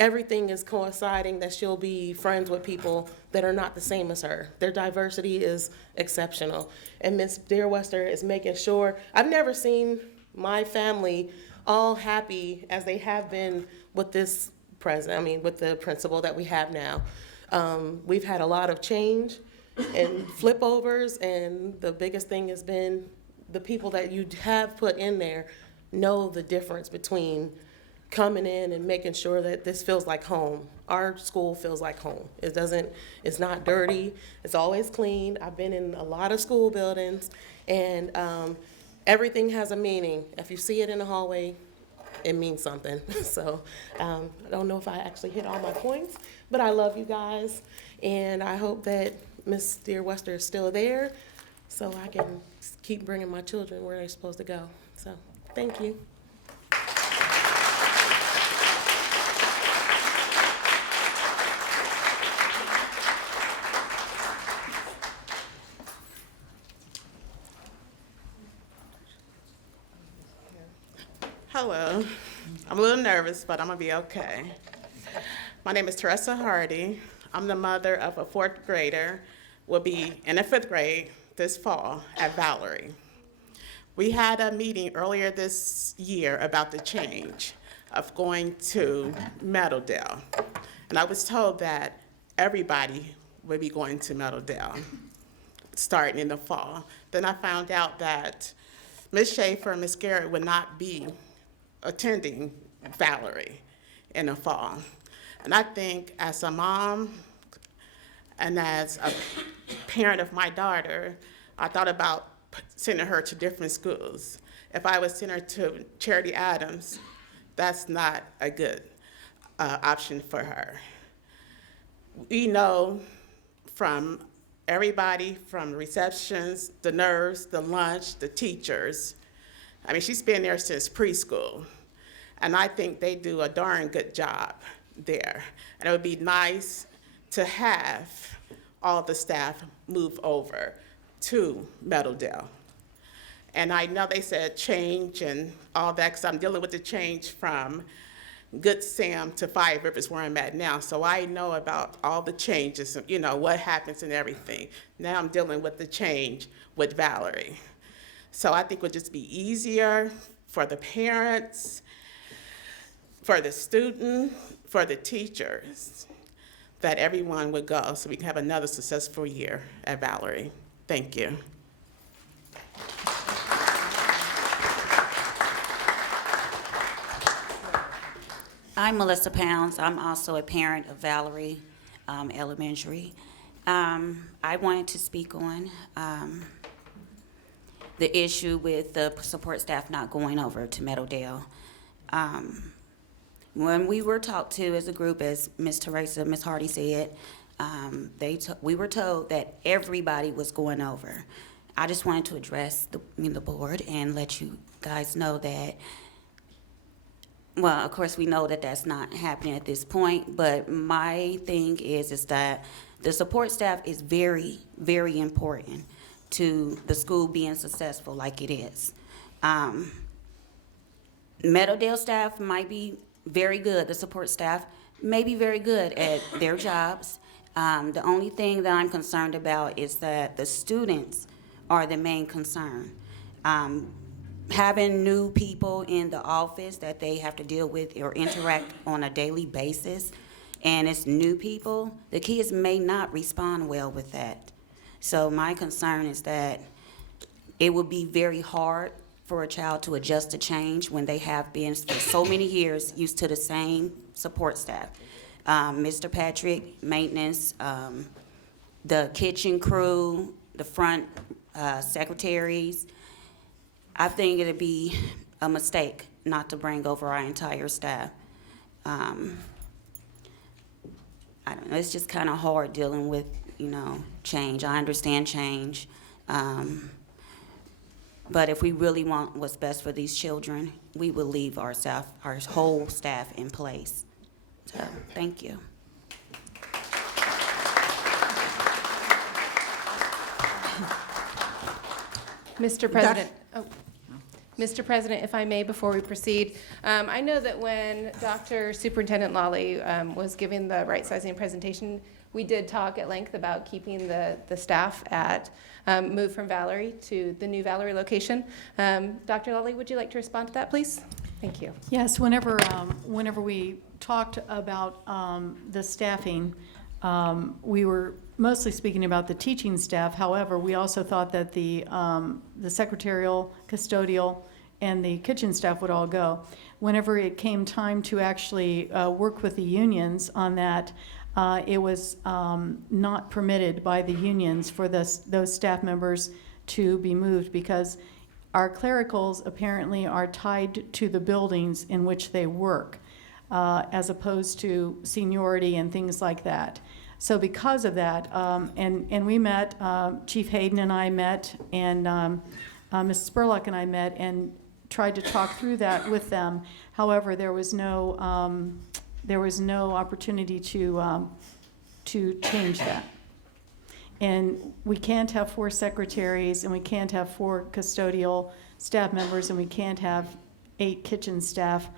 everything is coinciding, that she'll be friends with people that are not the same as her. Their diversity is exceptional. And Ms. Deerwester is making sure, I've never seen my family all happy as they have been with this with the principal that we have now. We've had a lot of change and flip overs, and the biggest thing has been the people that you have put in there know the difference between coming in and making sure that this feels like home. Our school feels like home. It's not dirty, it's always clean. I've been in a lot of school buildings, and everything has a meaning. If you see it in the hallway, it means something. So I don't know if I actually hit all my points, but I love you guys, and I hope that Miss Deerwester is still there so I can keep bringing my children where they're supposed to go. So thank you. Hello. I'm a little nervous, but I'm gonna be okay. My name is Teresa Hardy. I'm the mother of a fourth grader, will be in the fifth grade this fall at Valerie. We had a meeting earlier this year about the change of going to Meadowdale. And I was told that everybody would be going to Meadowdale starting in the fall. Then I found out that Ms. Schaefer and Ms. Garrett would not be attending Valerie in the fall. And I think as a mom and as a parent of my daughter, I thought about sending her to different schools. If I would send her to Charity Adams, that's not a good option for her. We know from everybody, from receptions, the nurse, the lunch, the teachers. I mean, she's been there since preschool, and I think they do a darn good job there. And it would be nice to have all the staff move over to Meadowdale. And I know they said change and all that, because I'm dealing with the change from Good Sam to Five Rivers, where I'm at now. So I know about all the changes, you know, what happens and everything. Now I'm dealing with the change with Valerie. So I think it would just be easier for the parents, for the student, for the teachers, that everyone would go so we can have another successful year at Valerie. Thank you. I'm Melissa Pounds. I'm also a parent of Valerie Elementary. I wanted to speak on the issue with the support staff not going over to Meadowdale. When we were talked to as a group, as Ms. Hardy said, we were told that everybody was going over. I just wanted to address the board and let you guys know that, well, of course, we know that that's not happening at this point, but my thing is that the support staff is very, very important to the school being successful like it is. Meadowdale staff might be very good. The support staff may be very good at their jobs. The only thing that I'm concerned about is that the students are the main concern. Having new people in the office that they have to deal with or interact on a daily basis, and it's new people, the kids may not respond well with that. So my concern is that it would be very hard for a child to adjust to change when they have been for so many years used to the same support staff. Mr. Patrick, maintenance, the kitchen crew, the front secretaries. I think it'd be a mistake not to bring over our entire staff. I don't know, it's just kind of hard dealing with, change. I understand change, But if we really want what's best for these children, we will leave our whole staff in place. So, thank you. Mr. President, Mr. President, if I may, before we proceed, I know that when Dr. Superintendent Lawley was giving the right sizing presentation, we did talk at length about keeping the staff at, move from Valerie to the new Valerie location. Dr. Lawley, would you like to respond to that, please? Thank you. Yes, whenever we talked about the staffing, we were mostly speaking about the teaching staff. However, we also thought that the secretarial, custodial, and the kitchen staff would all go. Whenever it came time to actually work with the unions on that, it was not permitted by the unions for those staff members to be moved because our clericals apparently are tied to the buildings in which they work, as opposed to seniority and things like that. So because of that, and we met, Chief Hayden and I met, and Mrs. Spurlock and I met and tried to talk through that with them. However, there was no opportunity to change that. And we can't have 4 secretaries, and we can't have 4 custodial staff members, and we can't have 8 kitchen staff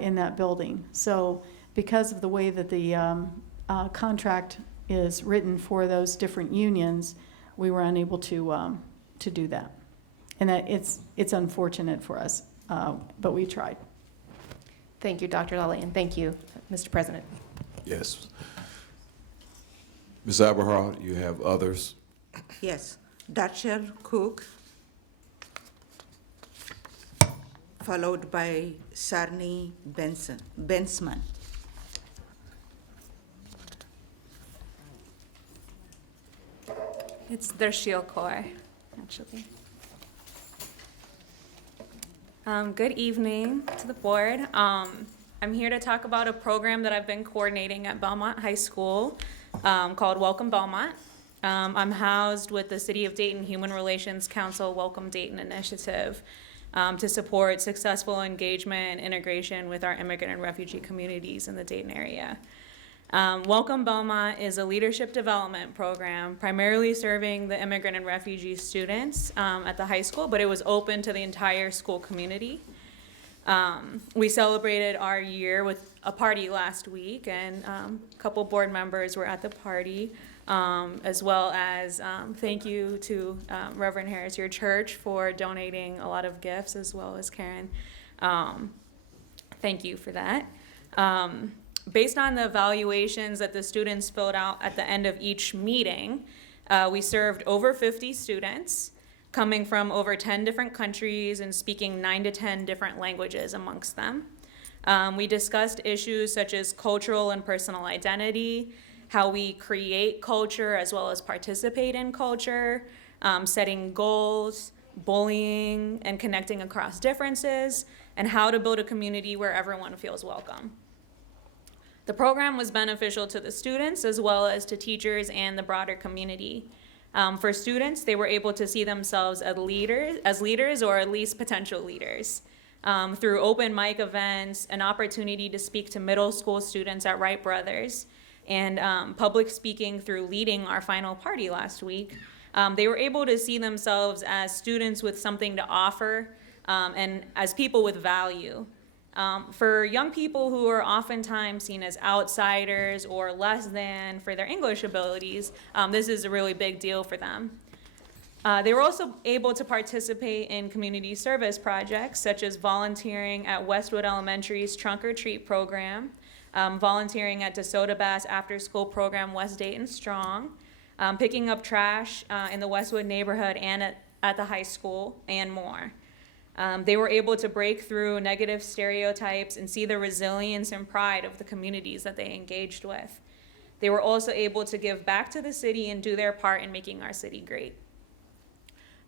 in that building. So because of the way that the contract is written for those different unions, we were unable to do that. And that it's unfortunate for us, but we tried. Thank you, Dr. Lawley, and thank you, Mr. President. Yes. Ms. Aberhart, you have others? Yes, Dachshund Cook, followed by Sarni Bensman. It's Darshil Kaur, actually. Good evening to the board. I'm here to talk about a program that I've been coordinating at Belmont High School called Welcome Belmont. I'm housed with the City of Dayton Human Relations Council Welcome Dayton initiative to support successful engagement and integration with our immigrant and refugee communities in the Dayton area. Welcome Belmont is a leadership development program primarily serving the immigrant and refugee students at the high school, but it was open to the entire school community. We celebrated our year with a party last week, and a couple board members were at the party, as well as thank you to Reverend Harris, your church, for donating a lot of gifts, as well as Karen. Thank you for that. Based on the evaluations that the students filled out at the end of each meeting, we served over 50 students coming from over 10 different countries and speaking 9 to 10 different languages amongst them. We discussed issues such as cultural and personal identity, how we create culture as well as participate in culture, setting goals, bullying, and connecting across differences, and how to build a community where everyone feels welcome. The program was beneficial to the students as well as to teachers and the broader community. For students, they were able to see themselves as leaders or at least potential leaders. Through open mic events, an opportunity to speak to middle school students at Wright Brothers, and public speaking through leading our final party last week, they were able to see themselves as students with something to offer and as people with value. For young people who are oftentimes seen as outsiders or less than for their English abilities, this is a really big deal for them. They were also able to participate in community service projects, such as volunteering at Westwood Elementary's Trunk or Treat program, volunteering at DeSoto Bass After School program West Dayton Strong, picking up trash in the Westwood neighborhood and at the high school, and more. They were able to break through negative stereotypes and see the resilience and pride of the communities that they engaged with. They were also able to give back to the city and do their part in making our city great.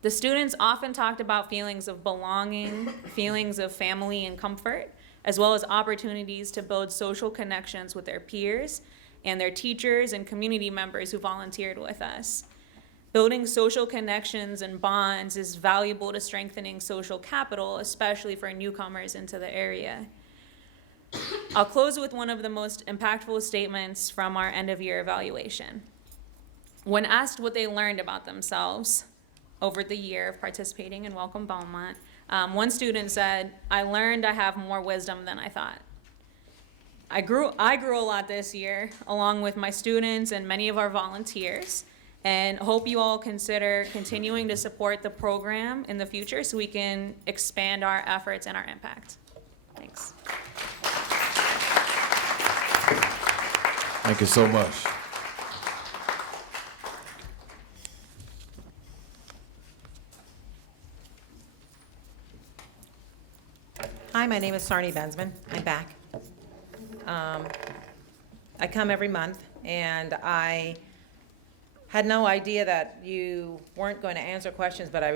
The students often talked about feelings of belonging, feelings of family and comfort, as well as opportunities to build social connections with their peers and their teachers and community members who volunteered with us. Building social connections and bonds is valuable to strengthening social capital, especially for newcomers into the area. I'll close with one of the most impactful statements from our end-of-year evaluation. When asked what they learned about themselves over the year of participating in Welcome Belmont, one student said, "I learned I have more wisdom than I thought." I grew a lot this year, along with my students and many of our volunteers, and hope you all consider continuing to support the program in the future so we can expand our efforts and our impact. Thanks. Thank you so much. Hi, my name is Sarni Bensman. I'm back. I come every month, and I had no idea that you weren't going to answer questions, but I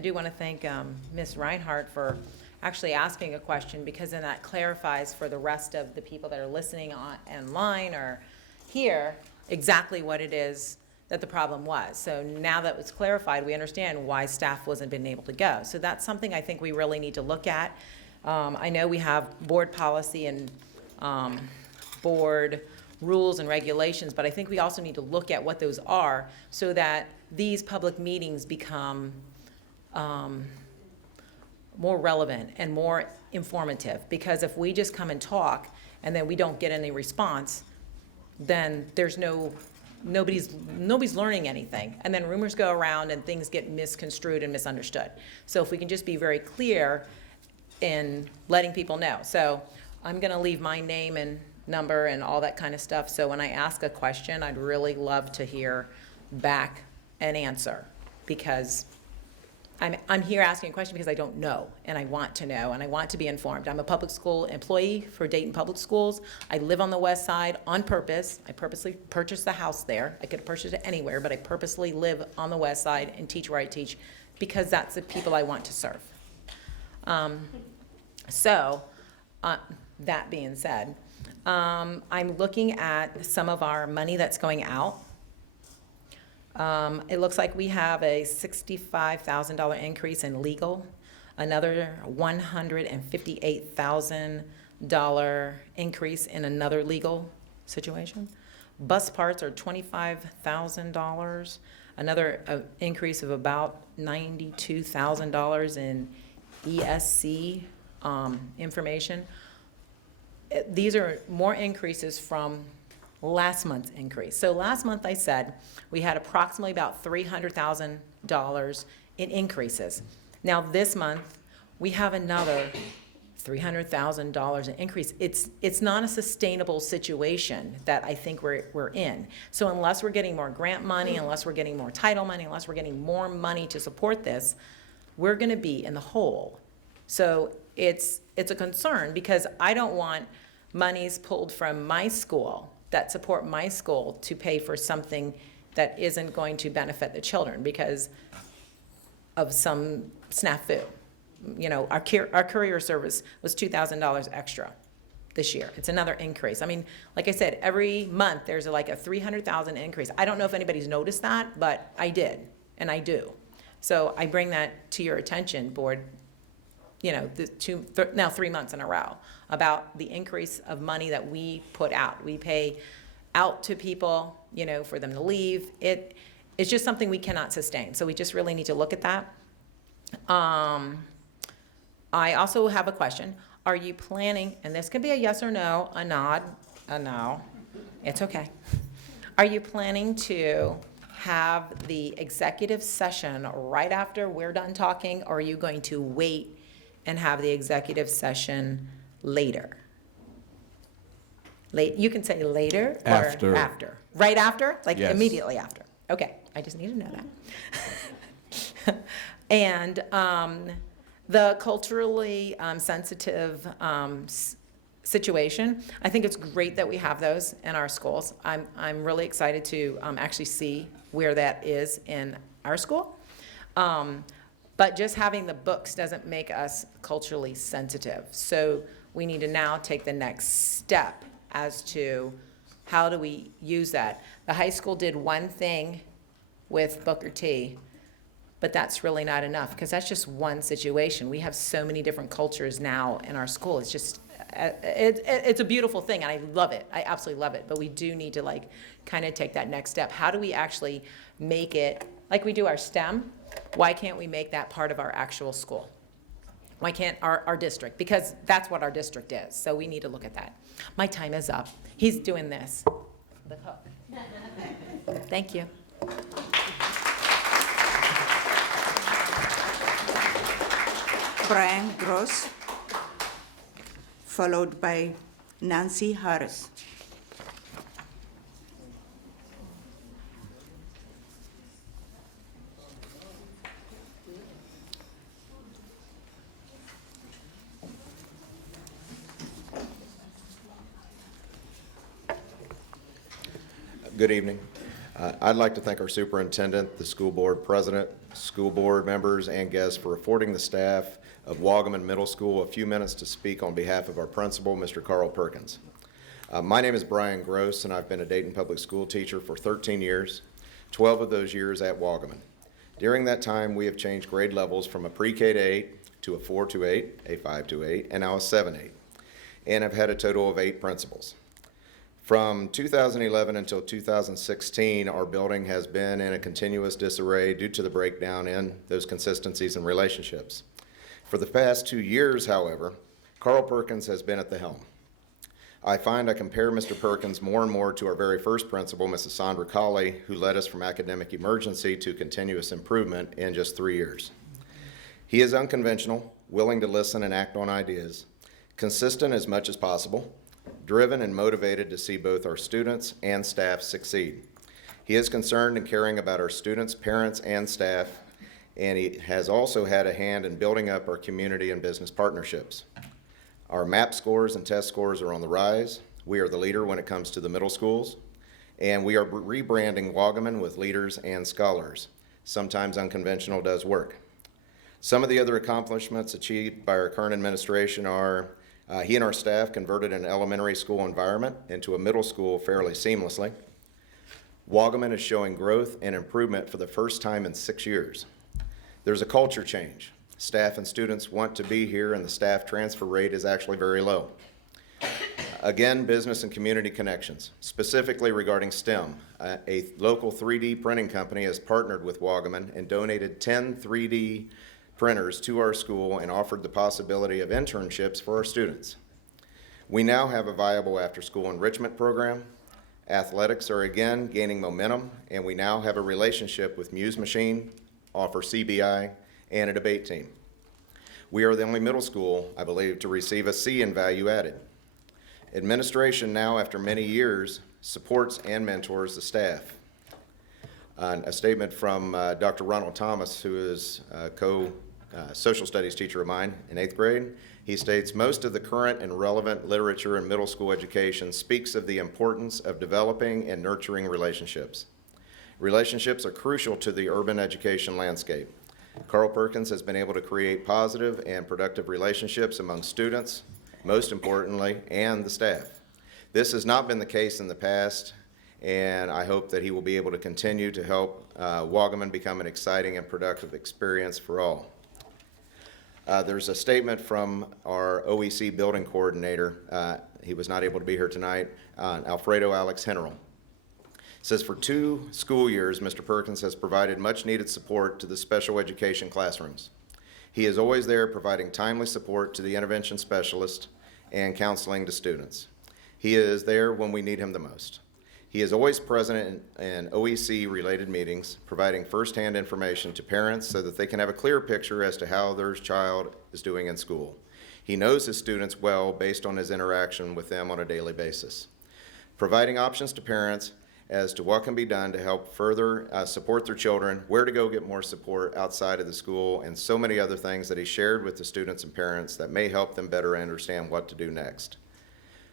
do want to thank Ms. Reinhardt for actually asking a question, because then that clarifies for the rest of the people that are listening online or here exactly what it is that the problem was. So now that it's clarified, we understand why staff wasn't been able to go. So that's something I think we really need to look at. I know we have board policy and board rules and regulations, but I think we also need to look at what those are so that these public meetings become more relevant and more informative. Because if we just come and talk and then we don't get any response, then there's nobody's learning anything. And then rumors go around and things get misconstrued and misunderstood. So if we can just be very clear in letting people know. So I'm gonna leave my name and number and all that kind of stuff. So when I ask a question, I'd really love to hear back an answer, because I'm here asking a question because I don't know, and I want to know, and I want to be informed. I'm a public school employee for Dayton Public Schools. I live on the west side on purpose. I purposely purchased the house there. I could have purchased it anywhere, but I purposely live on the west side and teach where I teach because that's the people I want to serve. That being said, I'm looking at some of our money that's going out. It looks like we have a $65,000 increase in legal, another $158,000 increase in another legal situation. Bus parts are $25,000, another increase of about $92,000 in ESC information. These are more increases from last month's increase. So last month I said we had approximately about $300,000 in increases. Now this month we have another $300,000 in increase. It's not a sustainable situation that I think we're in. So unless we're getting more grant money, unless we're getting more title money, unless we're getting more money to support this, we're going to be in the hole. So it's a concern, because I don't want monies pulled from my school that support my school to pay for something that isn't going to benefit the children because of some snafu. You know, our courier service was $2,000 extra this year. It's another increase. I mean, like I said, every month there's like a $300,000 increase. I don't know if anybody's noticed that, but I did, and I do. So I bring that to your attention, board, you know, now 3 months in a row, about the increase of money that we put out. We pay out to people, you know, for them to leave. It's just something we cannot sustain. So we just really need to look at that. I also have a question. Are you planning, and this can be a yes or no, a nod, a no, it's okay. Are you planning to have the executive session right after we're done talking, or are you going to wait and have the executive session later? You can say later or after. Right after? Like yes. Immediately after. Okay, I just need to know that. And the culturally sensitive situation, I think it's great that we have those in our schools. I'm really excited to actually see where that is in our school. But just having the books doesn't make us culturally sensitive. So we need to now take the next step as to how do we use that. The high school did one thing with Booker T. But that's really not enough, because that's just one situation. We have so many different cultures now in our school. It's just, it's a beautiful thing, and I love it. I absolutely love it. But we do need to like kind of take that next step. How do we actually make it, like we do our STEM, why can't we make that part of our actual school? Why can't our district? Because that's what our district is. So we need to look at that. My time is up. He's doing this. The hook. Thank you. Brian Gross, followed by Nancy Harris. Good evening. I'd like to thank our superintendent, the school board president, school board members, and guests for affording the staff of Wagaman Middle School a few minutes to speak on behalf of our principal, Mr. Carl Perkins. My name is Brian Gross, and I've been a Dayton Public School teacher for 13 years, 12 of those years at Wagaman. During that time, we have changed grade levels from a pre-K to 8 to a 4 to 8, a 5 to 8, and now a 7-8, and I've had a total of 8 principals. From 2011 until 2016, our building has been in a continuous disarray due to the breakdown in those consistencies and relationships. For the past 2 years, however, Carl Perkins has been at the helm. I find I compare Mr. Perkins more and more to our very first principal, Mrs. Sandra Colley, who led us from academic emergency to continuous improvement in just 3 years. He is unconventional, willing to listen and act on ideas, consistent as much as possible, driven and motivated to see both our students and staff succeed. He is concerned and caring about our students, parents, and staff, and he has also had a hand in building up our community and business partnerships. Our MAP scores and test scores are on the rise. We are the leader when it comes to the middle schools, and we are rebranding Wagaman with leaders and scholars. Sometimes unconventional does work. Some of the other accomplishments achieved by our current administration are he and our staff converted an elementary school environment into a middle school fairly seamlessly. Wagaman is showing growth and improvement for the first time in 6 years. There's a culture change. Staff and students want to be here, and the staff transfer rate is actually very low. Again, business and community connections, specifically regarding STEM. A local 3D printing company has partnered with Wagaman and donated 10 3D printers to our school and offered the possibility of internships for our students. We now have a viable after-school enrichment program. Athletics are again gaining momentum, and we now have a relationship with Muse Machine, offer CBI, and a debate team. We are the only middle school, I believe, to receive a C in value added. Administration now, after many years, supports and mentors the staff. A statement from Dr. Ronald Thomas, who is social studies teacher of mine in 8th grade. He states, most of the current and relevant literature in middle school education speaks of the importance of developing and nurturing relationships. Relationships are crucial to the urban education landscape. Carl Perkins has been able to create positive and productive relationships among students, most importantly, and the staff. This has not been the case in the past, and I hope that he will be able to continue to help Wagaman become an exciting and productive experience for all. There's a statement from our OEC building coordinator. He was not able to be here tonight, Alfredo Alex Hennerl. It says, for 2 school years, Mr. Perkins has provided much needed support to the special education classrooms. He is always there providing timely support to the intervention specialist and counseling to students. He is there when we need him the most. He is always present in OEC-related meetings, providing firsthand information to parents so that they can have a clear picture as to how their child is doing in school. He knows his students well based on his interaction with them on a daily basis. Providing options to parents as to what can be done to help further support their children, where to go get more support outside of the school, and so many other things that he shared with the students and parents that may help them better understand what to do next.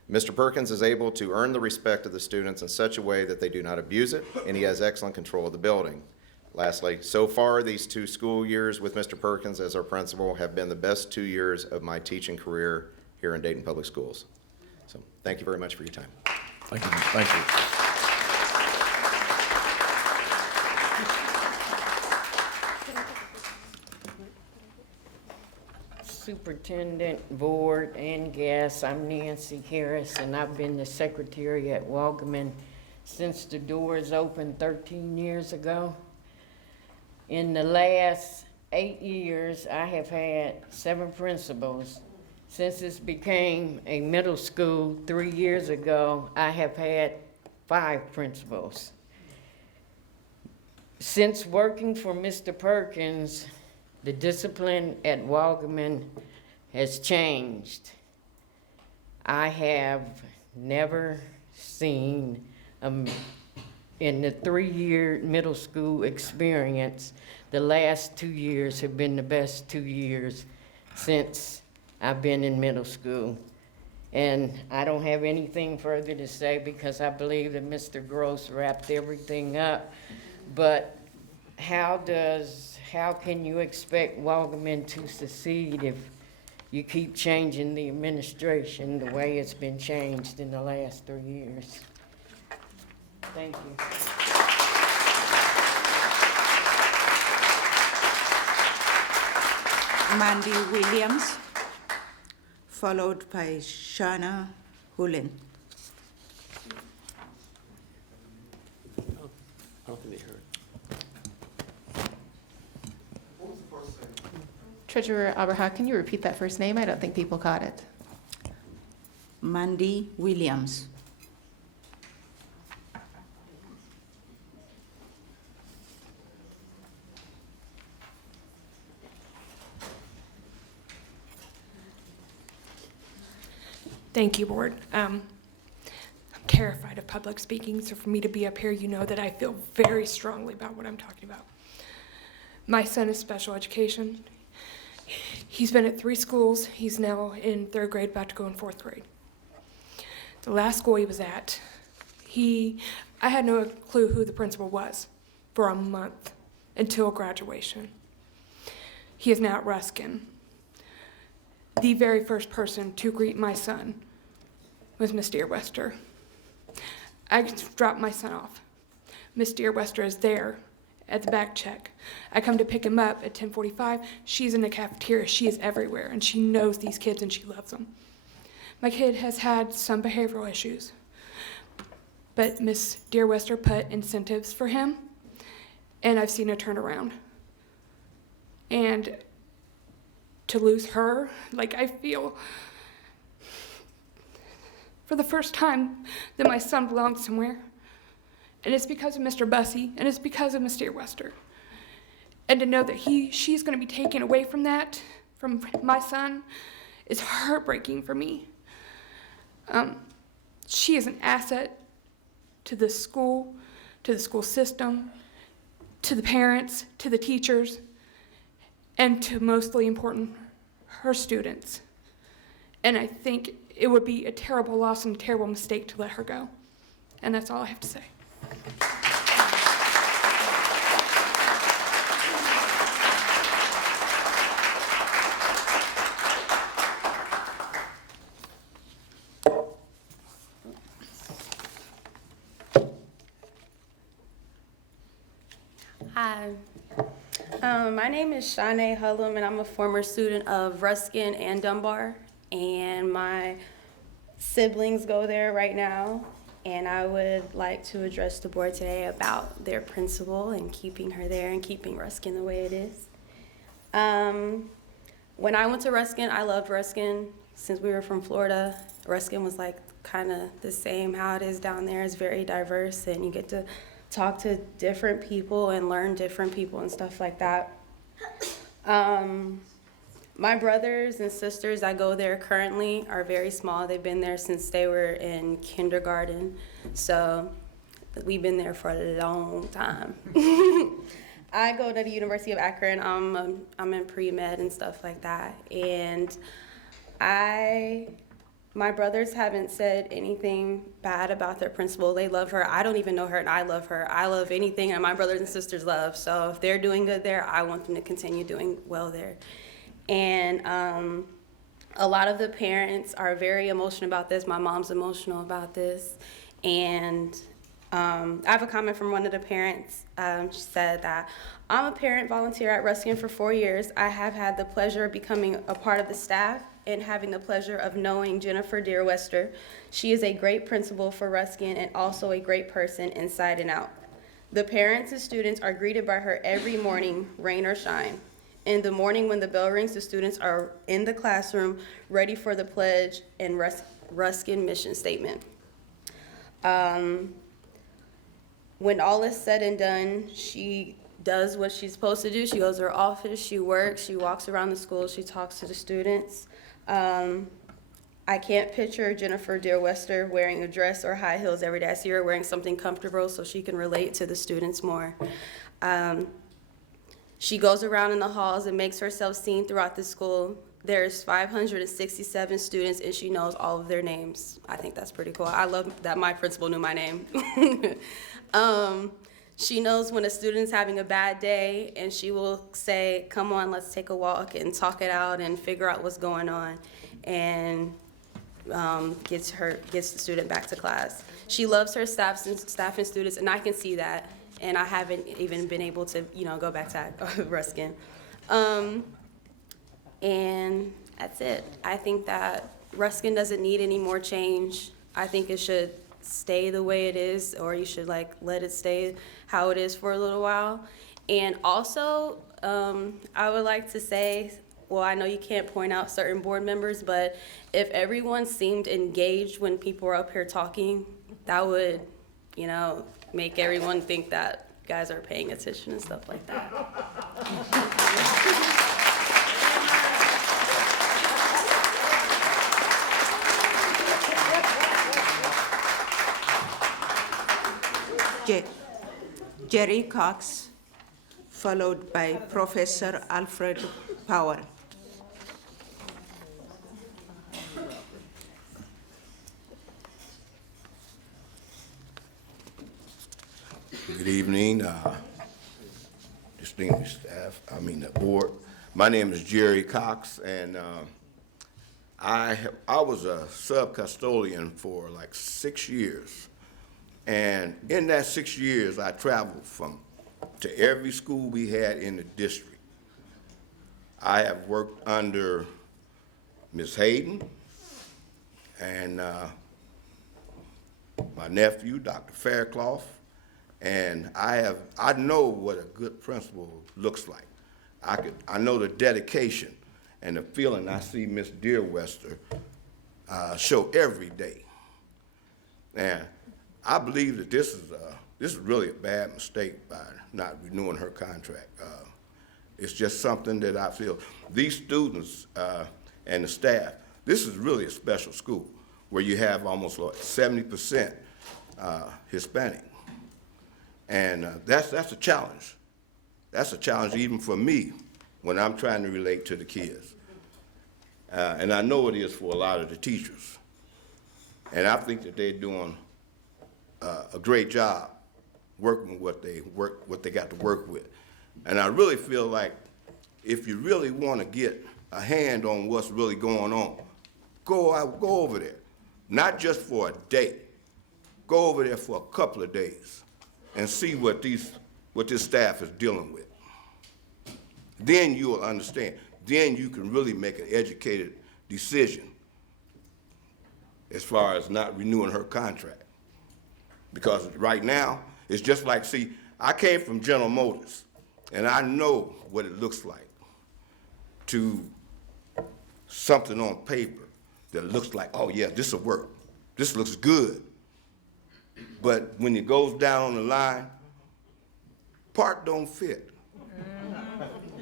Mr. Perkins is able to earn the respect of the students in such a way that they do not abuse it, and he has excellent control of the building. Lastly, so far these 2 school years with Mr. Perkins as our principal have been the best 2 years of my teaching career here in Dayton Public Schools. So thank you very much for your time. Thank you. Thank you. Superintendent, Board, and guests. I'm Nancy Harris, and I've been the secretary at Wagaman since the doors opened 13 years ago. In the last 8 years, I have had 7 principals. Since it became a middle school 3 years ago, I have had 5 principals. Since working for Mr. Perkins, the discipline at Wagaman has changed. I have never seen, in the 3-year middle school experience, the last 2 years have been the best 2 years since I've been in middle school. And I don't have anything further to say because I believe that Mr. Gross wrapped everything up. But how can you expect Wagaman to succeed if you keep changing the administration the way it's been changed in the last 3 years? Thank you. Mandy Williams, followed by Shana Hulin. I don't think they heard. Treasurer Aberha, can you repeat that first name? I don't think people caught it. Mandy Williams. Thank you, Board. I'm terrified of public speaking, so for me to be up here, you know that I feel very strongly about what I'm talking about. My son is special education. He's been at 3 schools. He's now in 3rd grade, about to go in 4th grade. The last school he was at, I had no clue who the principal was for a month until graduation. He is now at Ruskin. The very first person to greet my son was Miss Dearwester. I dropped my son off. Miss Dearwester is there at the back check. I come to pick him up at 10:45. She's in the cafeteria. She is everywhere, and she knows these kids, and she loves them. My kid has had some behavioral issues, but Miss Dearwester put incentives for him, and I've seen a turnaround. And to lose her, I feel for the first time that my son belongs somewhere. And it's because of Mr. Bussey, and it's because of Miss Dearwester. And to know that she's going to be taken away from that, from my son, is heartbreaking for me. She is an asset to the school system, to the parents, to the teachers, and to, mostly important, her students. And I think it would be a terrible loss and a terrible mistake to let her go. And that's all I have to say. Hi. My name is Shanae Hullum, and I'm a former student of Ruskin and Dunbar, and my siblings go there right now, and I would like to address the board today about their principal and keeping her there and keeping Ruskin the way it is. When I went to Ruskin, I loved Ruskin. Since we were from Florida, Ruskin was kind of the same how it is down there. It's very diverse, and you get to talk to different people and learn different people and stuff like that. My brothers and sisters that go there currently are very small. They've been there since they were in kindergarten, so we've been there for a long time. I go to the University of Akron. I'm in pre-med and stuff like that, and my brothers haven't said anything bad about their principal. They love her. I don't even know her, and I love her. I love anything that my brothers and sisters love. So if they're doing good there, I want them to continue doing well there. And a lot of the parents are very emotional about this. My mom's emotional about this. And I have a comment from one of the parents. She said that, I'm a parent volunteer at Ruskin for 4 years. I have had the pleasure of becoming a part of the staff and having the pleasure of knowing Jennifer Deerwester. She is a great principal for Ruskin and also a great person inside and out. The parents and students are greeted by her every morning, rain or shine. In the morning when the bell rings, the students are in the classroom ready for the pledge and Ruskin mission statement. When all is said and done, she does what she's supposed to do. She goes to her office, she works, she walks around the school, she talks to the students. I can't picture Jennifer Deerwester wearing a dress or high heels every day. I see her wearing something comfortable so she can relate to the students more. She goes around in the halls and makes herself seen throughout the school. There's 567 students and she knows all of their names. I think that's pretty cool. I love that my principal knew my name. She knows when a student's having a bad day and she will say, come on, let's take a walk and talk it out and figure out what's going on, and gets the student back to class. She loves her staff and students, and I can see that, and I haven't even been able to, go back to Ruskin. And that's it. I think that Ruskin doesn't need any more change. I think it should stay the way it is, or you should let it stay how it is for a little while. And also, I would like to say, well, I know you can't point out certain board members, but if everyone seemed engaged when people were up here talking, that would, make everyone think that guys are paying attention and stuff like that. Jerry Cox, followed by Professor Alfred Powell. Good evening, distinguished staff, the board. My name is Jerry Cox, and I was a sub-custodian for like 6 years. And in that 6 years, I traveled to every school we had in the district. I have worked under Ms. Hayden and my nephew, Dr. Fairclough, and I know what a good principal looks like. I know the dedication and the feeling I see Ms. Deerwester show every day. And I believe that this is really a bad mistake by not renewing her contract. It's just something that I feel these students and the staff, this is really a special school where you have almost like 70% Hispanic. And that's a challenge. That's a challenge even for me when I'm trying to relate to the kids. And I know it is for a lot of the teachers. And I think that they're doing a great job working what they got to work with. And I really feel like if you really want to get a hand on what's really going on, go over there. Not just for a day. Go over there for a couple of days and see what this staff is dealing with. Then you will understand. Then you can really make an educated decision as far as not renewing her contract. Because right now, it's just like, see, I came from General Motors, and I know what it looks like to something on paper that looks like, oh yeah, this will work. This looks good. But when it goes down on the line, part don't fit.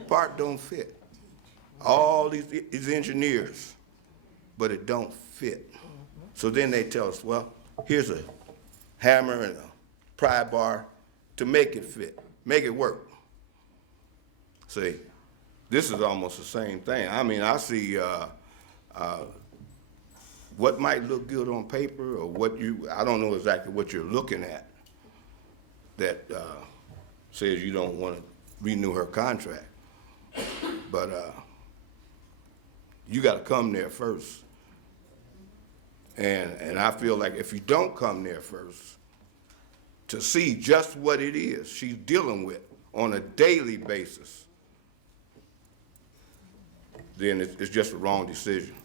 Part don't fit. All these engineers, but it don't fit. So then they tell us, well, here's a hammer and a pry bar to make it fit, make it work. See, this is almost the same thing. I see what might look good on paper or I don't know exactly what you're looking at that says you don't want to renew her contract. But you got to come there first. And I feel like if you don't come there first to see just what it is she's dealing with on a daily basis, then it's just a wrong decision.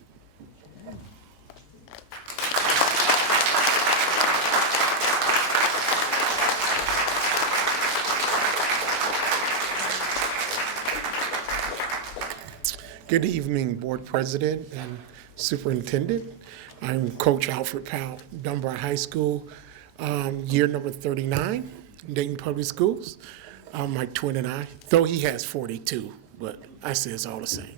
Good evening, Board President and Superintendent. I'm Coach Alfred Powell, Dunbar High School, year number 39, Dayton Public Schools. My twin and I, though he has 42, but I say it's all the same.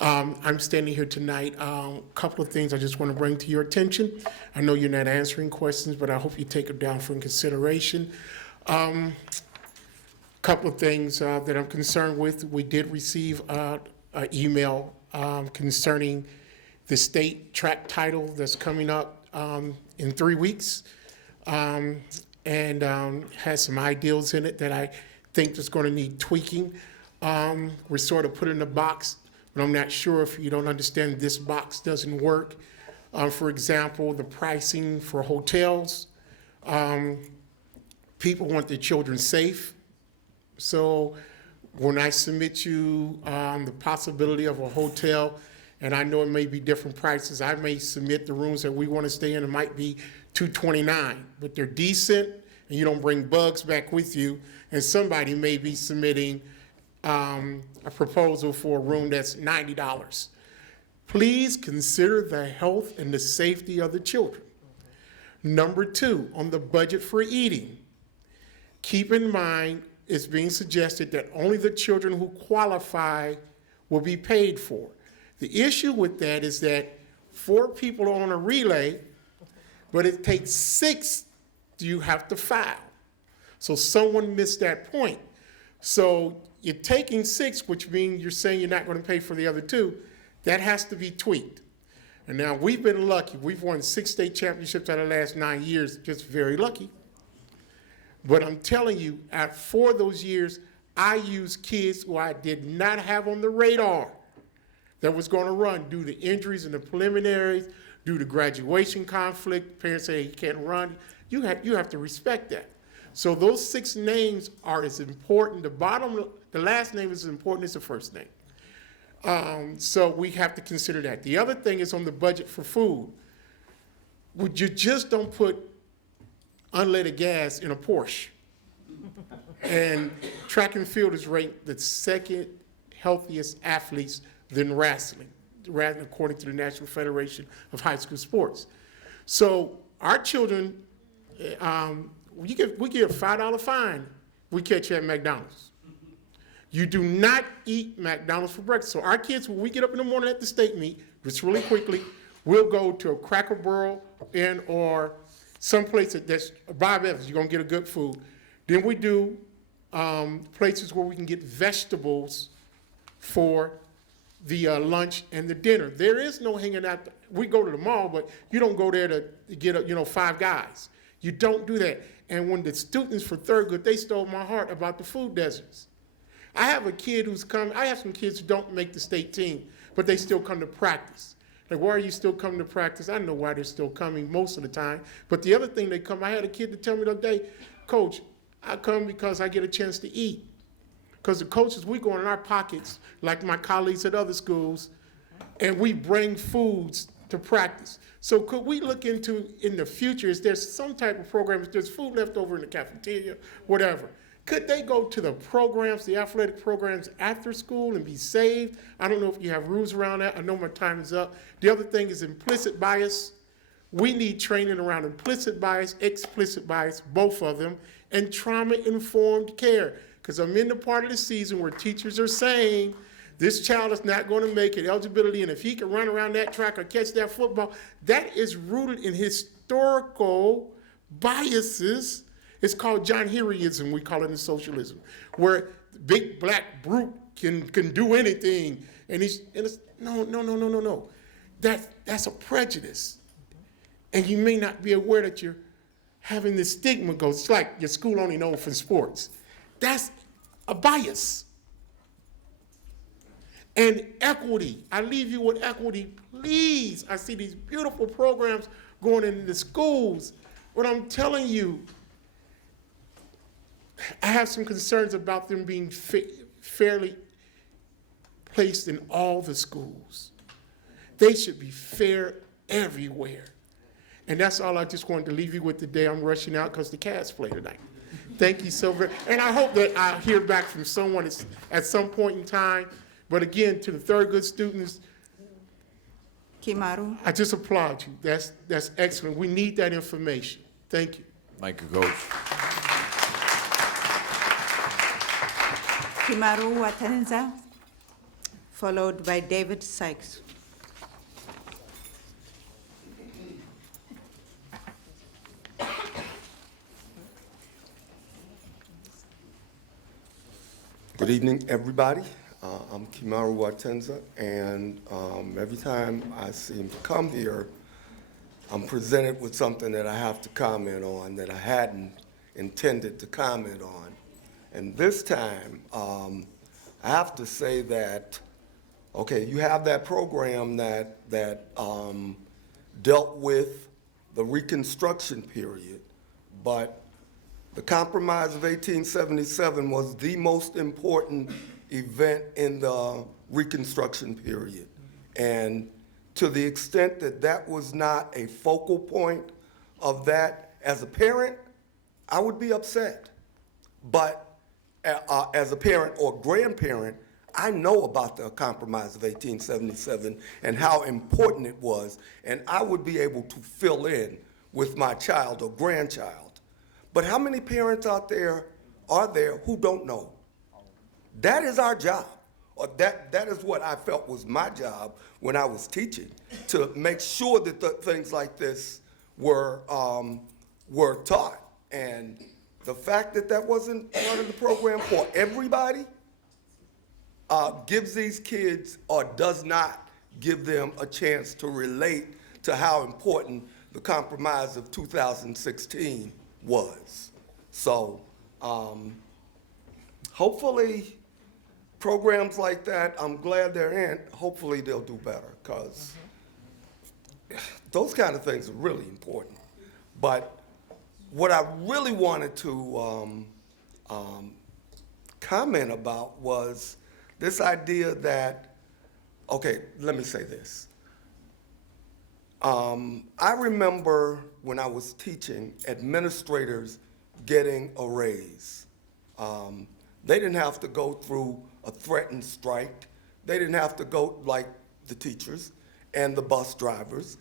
I'm standing here tonight. A couple of things I just want to bring to your attention. I know you're not answering questions, but I hope you take them down for consideration. Couple of things that I'm concerned with. We did receive an email concerning the state track title that's coming up in 3 weeks, and has some ideals in it that I think is going to need tweaking. We're sort of put in a box, but I'm not sure if you don't understand this box doesn't work. For example, the pricing for hotels. People want their children safe. So when I submit you the possibility of a hotel, and I know it may be different prices, I may submit the rooms that we want to stay in. It might be $229, but they're decent, and you don't bring bugs back with you. And somebody may be submitting a proposal for a room that's $90. Please consider the health and the safety of the children. Number two, on the budget for eating, keep in mind it's being suggested that only the children who qualify will be paid for. The issue with that is that 4 people are on a relay, but it takes 6 you have to file. So someone missed that point. So you're taking 6, which means you're saying you're not going to pay for the other 2. That has to be tweaked. And now we've been lucky. We've won 6 state championships out of the last 9 years, just very lucky. But I'm telling you, at 4 of those years, I used kids who I did not have on the radar that was going to run due to injuries in the preliminaries, due to graduation conflict. Parents say he can't run. You have to respect that. So those 6 names are as important. The last name is as important as the first name. So we have to consider that. The other thing is on the budget for food. Would you just don't put unleaded gas in a Porsche? And track and field is ranked the 2nd healthiest athletes than wrestling, according to the National Federation of High School Sports. So our children, we get a $5 fine we catch you at McDonald's. You do not eat McDonald's for breakfast. So our kids, when we get up in the morning at the state meet, just really quickly, we'll go to a Cracker Barrel or someplace that's Bob Evans. You're gonna get a good food. Then we do places where we can get vegetables for the lunch and the dinner. There is no hanging out. We go to the mall, but you don't go there to get 5 guys. You don't do that. And when the students for Thurgood, they stole my heart about the food deserts. I have a kid who's come. I have some kids who don't make the state team, but they still come to practice. Like, why are you still coming to practice? I know why they're still coming most of the time. But the other thing they come, I had a kid to tell me the other day, Coach, I come because I get a chance to eat. Because the coaches, we go in our pockets, like my colleagues at other schools, and we bring foods to practice. So could we look into, in the future, is there some type of program, if there's food left over in the cafeteria, whatever, could they go to the programs, the athletic programs after school and be saved? I don't know if you have rules around that. I know my time is up. The other thing is implicit bias. We need training around implicit bias, explicit bias, both of them, and trauma-informed care. Because I'm in the part of the season where teachers are saying, this child is not going to make it, eligibility, and if he can run around that track or catch that football, that is rooted in historical biases. It's called John Heroism, we call it in socialism, where the big black brute can do anything. And it's no. That's a prejudice. And you may not be aware that you're having this stigma go. It's like your school only known for sports. That's a bias. And equity, I leave you with equity, please. I see these beautiful programs going into the schools. What I'm telling you, I have some concerns about them being fairly placed in all the schools. They should be fair everywhere. And that's all I just wanted to leave you with today. I'm rushing out because the Cats play tonight. Thank you so very much. And I hope that I'll hear back from someone at some point in time. But again, to the Thurgood students, Kimaru. I just applaud you. That's excellent. We need that information. Thank you. Thank you, Coach. Kimaru Watanza, followed by David Sykes. Good evening, everybody. I'm Kimaru Watenza, and every time I seem to come here, I'm presented with something that I have to comment on that I hadn't intended to comment on. And this time, I have to say that, okay, you have that program that dealt with the Reconstruction period, but the Compromise of 1877 was the most important event in the Reconstruction period. And to the extent that that was not a focal point of that, as a parent, I would be upset. But as a parent or grandparent, I know about the Compromise of 1877 and how important it was, and I would be able to fill in with my child or grandchild. But how many parents out there are there who don't know? That is our job, or that is what I felt was my job when I was teaching, to make sure that things like this were taught. And the fact that that wasn't part of the program for everybody gives these kids, or does not give them, a chance to relate to how important the Compromise of 2016 was. So hopefully programs like that, I'm glad they're in, hopefully they'll do better, because those kind of things are really important. But what I really wanted to comment about was this idea that, okay, let me say this. I remember when I was teaching, administrators getting a raise. They didn't have to go through a threatened strike. They didn't have to go like the teachers and the bus drivers.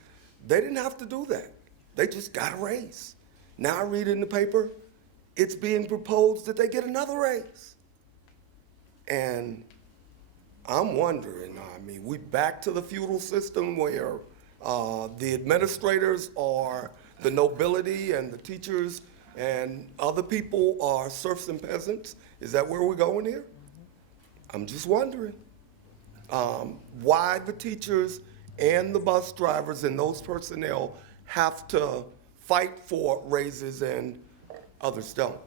They didn't have to do that. They just got a raise. Now I read in the paper, it's being proposed that they get another raise. And I'm wondering, I mean, we back to the feudal system where the administrators are the nobility and the teachers and other people are serfs and peasants? Is that where we're going here? I'm just wondering why the teachers and the bus drivers and those personnel have to fight for raises and others don't.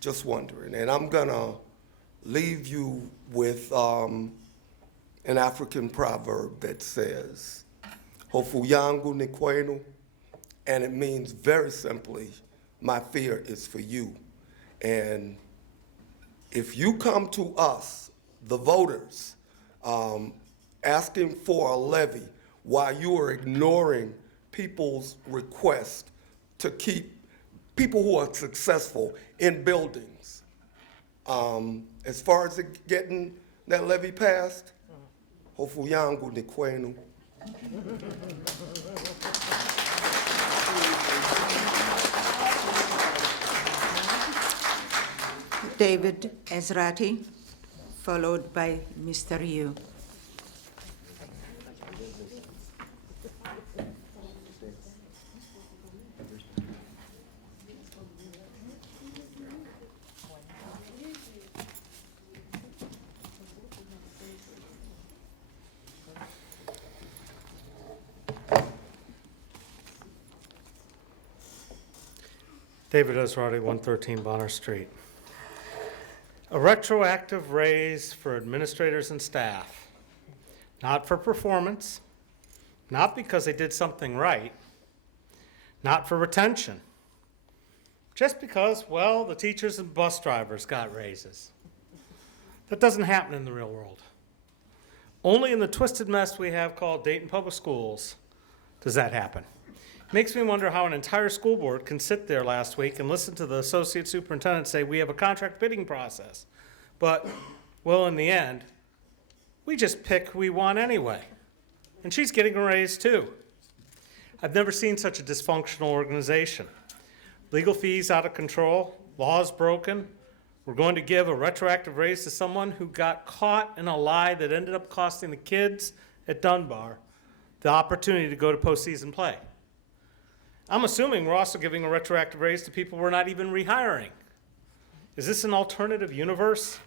Just wondering. And I'm gonna leave you with an African proverb that says, Hofu yangu ni kwenu, and it means very simply, my fear is for you. And if you come to us, the voters, asking for a levy while you are ignoring people's request to keep people who are successful in buildings, as far as getting that levy passed, hofu yangu ni kwenu. David Ezrati, followed by Mr. Yu. David Ezrati, 113 Bonner Street. A retroactive raise for administrators and staff, not for performance, not because they did something right, not for retention, just because, well, the teachers and bus drivers got raises. That doesn't happen in the real world. Only in the twisted mess we have called Dayton Public Schools does that happen. It makes me wonder how an entire school board can sit there last week and listen to the associate superintendent say we have a contract bidding process. But, well, in the end, we just pick who we want anyway. And she's getting a raise too. I've never seen such a dysfunctional organization. Legal fees out of control, laws broken. We're going to give a retroactive raise to someone who got caught in a lie that ended up costing the kids at Dunbar the opportunity to go to postseason play. I'm assuming we're also giving a retroactive raise to people we're not even rehiring. Is this an alternative universe?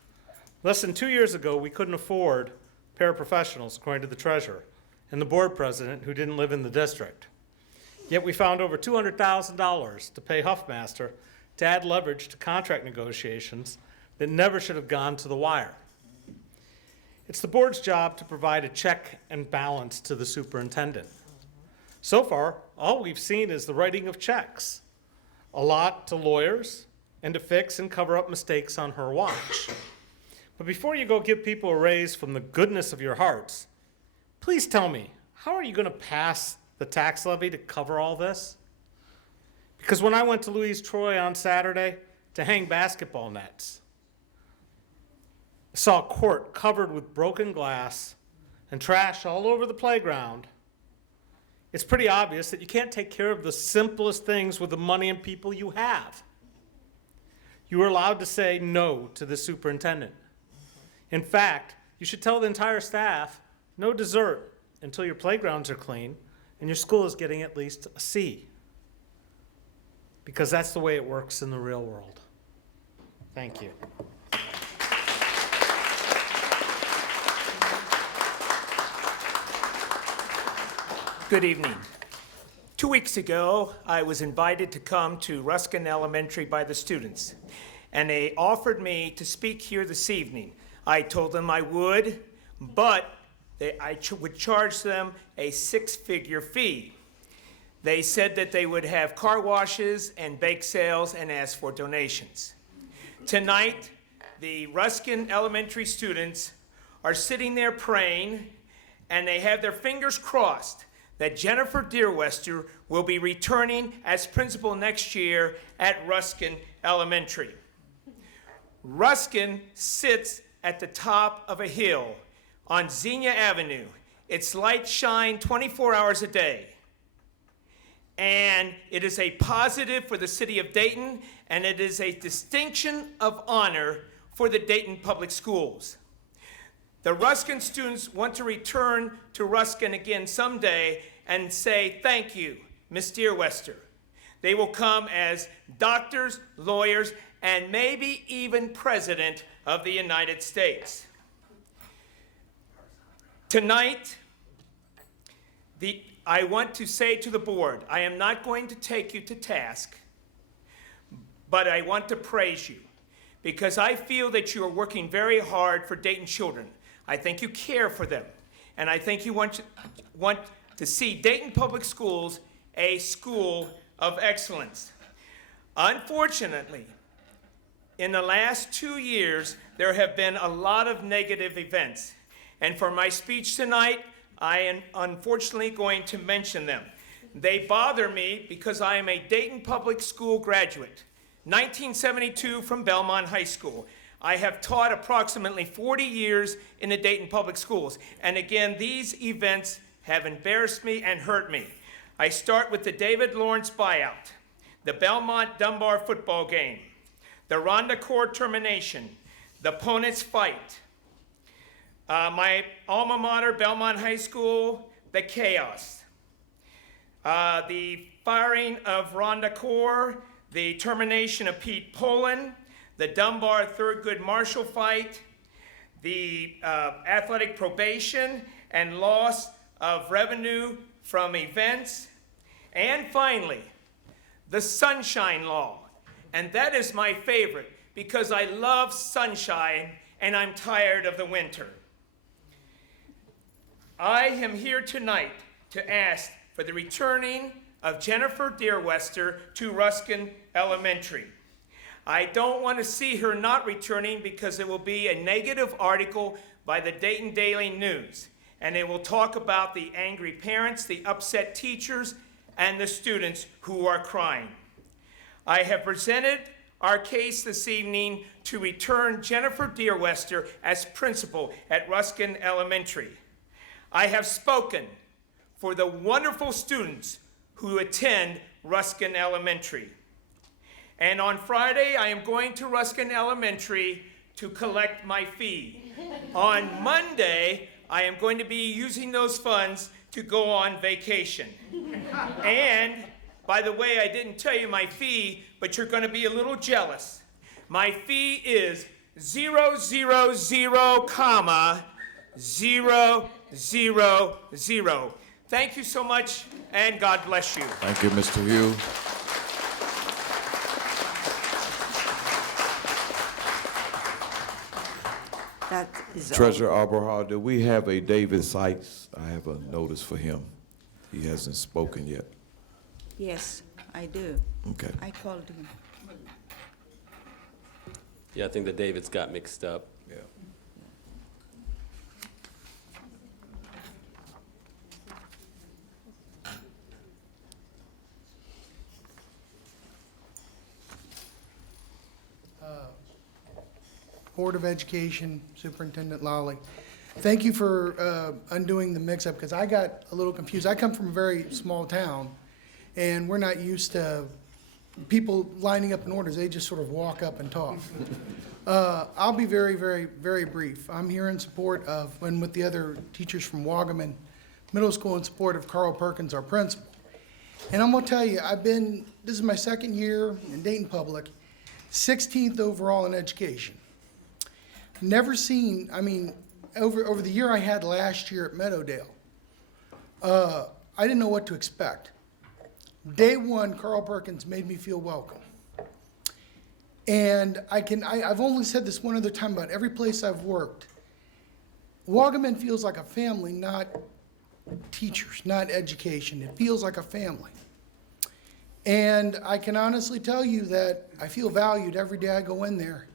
Less than 2 years ago, we couldn't afford paraprofessionals, according to the treasurer and the board president who didn't live in the district. Yet we found over $200,000 to pay Huffmaster to add leverage to contract negotiations that never should have gone to the wire. It's the board's job to provide a check and balance to the superintendent. So far, all we've seen is the writing of checks, a lot to lawyers, and to fix and cover up mistakes on her watch. But before you go give people a raise from the goodness of your hearts, please tell me, how are you going to pass the tax levy to cover all this? Because when I went to Louise Troy on Saturday to hang basketball nets, I saw a court covered with broken glass and trash all over the playground. It's pretty obvious that you can't take care of the simplest things with the money and people you have. You are allowed to say no to the superintendent. In fact, you should tell the entire staff, no dessert until your playgrounds are clean and your school is getting at least a C. Because that's the way it works in the real world. Thank you. Good evening. 2 weeks ago, I was invited to come to Ruskin Elementary by the students, and they offered me to speak here this evening. I told them I would, but I would charge them a six-figure fee. They said that they would have car washes and bake sales and ask for donations. Tonight, the Ruskin Elementary students are sitting there praying, and they have their fingers crossed that Jennifer Deerwester will be returning as principal next year at Ruskin Elementary. Ruskin sits at the top of a hill on Xenia Avenue. Its lights shine 24 hours a day. And it is a positive for the city of Dayton, and it is a distinction of honor for the Dayton Public Schools. The Ruskin students want to return to Ruskin again someday and say, thank you, Ms. Deerwester. They will come as doctors, lawyers, and maybe even President of the United States. Tonight, I want to say to the board, I am not going to take you to task, but I want to praise you because I feel that you are working very hard for Dayton children. I think you care for them, and I think you want to see Dayton Public Schools a school of excellence. Unfortunately, in the last 2 years, there have been a lot of negative events, and for my speech tonight, I am unfortunately going to mention them. They bother me because I am a Dayton Public School graduate, 1972 from Belmont High School. I have taught approximately 40 years in the Dayton Public Schools. And again, these events have embarrassed me and hurt me. I start with the David Lawrence buyout, the Belmont-Dunbar football game, the Rhonda Court termination, the opponent's fight, my alma mater, Belmont High School, the chaos, the firing of Rhonda Core, the termination of Pete Poland, the Dunbar Thurgood Marshall fight, the athletic probation and loss of revenue from events, and finally, the Sunshine Law. And that is my favorite because I love sunshine and I'm tired of the winter. I am here tonight to ask for the returning of Jennifer Deerwester to Ruskin Elementary. I don't want to see her not returning because it will be a negative article by the Dayton Daily News, and it will talk about the angry parents, the upset teachers, and the students who are crying. I have presented our case this evening to return Jennifer Deerwester as principal at Ruskin Elementary. I have spoken for the wonderful students who attend Ruskin Elementary. And on Friday, I am going to Ruskin Elementary to collect my fee. On Monday, I am going to be using those funds to go on vacation. And, by the way, I didn't tell you my fee, but you're going to be a little jealous. My fee is 000, 000. Thank you so much, and God bless you. Thank you, Mr. Hugh. That is all. Treasurer Abraham, do we have a David Sykes? I have a notice for him. He hasn't spoken yet. Yes, I do. Okay. I called him. Yeah, I think the Davids got mixed up. Yeah. Board of Education, Superintendent Lawley. Thank you for undoing the mix-up, because I got a little confused. I come from a very small town, and we're not used to people lining up in orders. They just sort of walk up and talk. I'll be very, very, very brief. I'm here in support of, and with the other teachers from Wagaman Middle School, in support of Carl Perkins, our principal. And I'm gonna tell you, this is my second year in Dayton Public, 16th overall in education. Never seen, over the year I had last year at Meadowdale, I didn't know what to expect. Day one, Carl Perkins made me feel welcome. And I've only said this one other time about every place I've worked. Wagaman feels like a family, not teachers, not education. It feels like a family. And I can honestly tell you that I feel valued every day I go in there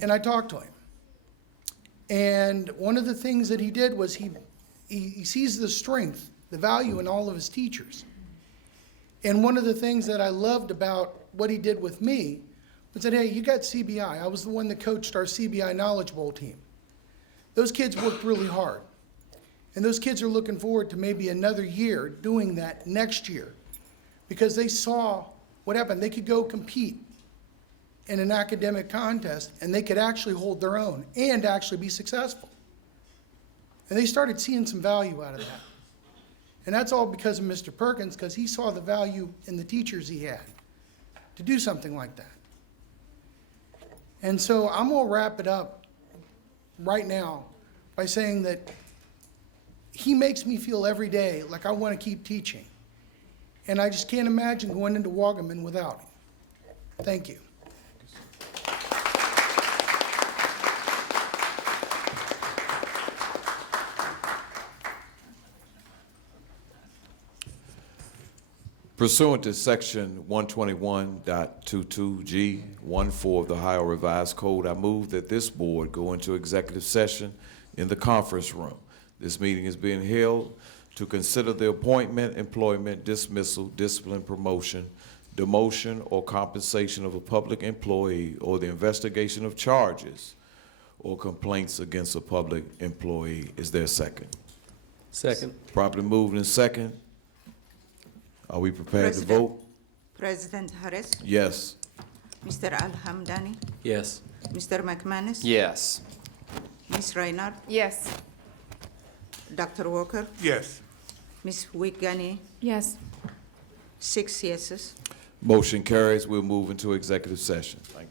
and I talk to him. And one of the things that he did was he sees the strength, the value in all of his teachers. And one of the things that I loved about what he did with me was that, hey, you got CBI. I was the one that coached our CBI Knowledge Bowl team. Those kids worked really hard. And those kids are looking forward to maybe another year doing that next year, because they saw what happened. They could go compete in an academic contest, and they could actually hold their own and actually be successful. And they started seeing some value out of that. And that's all because of Mr. Perkins, because he saw the value in the teachers he had to do something like that. And so I'm gonna wrap it up right now by saying that he makes me feel every day like I want to keep teaching. And I just can't imagine going into Wagaman without him. Thank you. Pursuant to Section 121.22G14 of the Ohio Revised Code, I move that this board go into executive session in the conference room. This meeting is being held to consider the appointment, employment, dismissal, discipline, promotion, demotion, or compensation of a public employee, or the investigation of charges or complaints against a public employee. Is there a second? Second. Properly moved and second. Are we prepared to vote? President Harris, Yes. Mr. Al-Hamdani, Yes. Mr. McManus, Yes. Ms. Reinhardt, Yes. Dr. Walker, Yes. Ms. Wiggany, Yes. 6 yeses. Motion carries. We'll move into executive session. Thank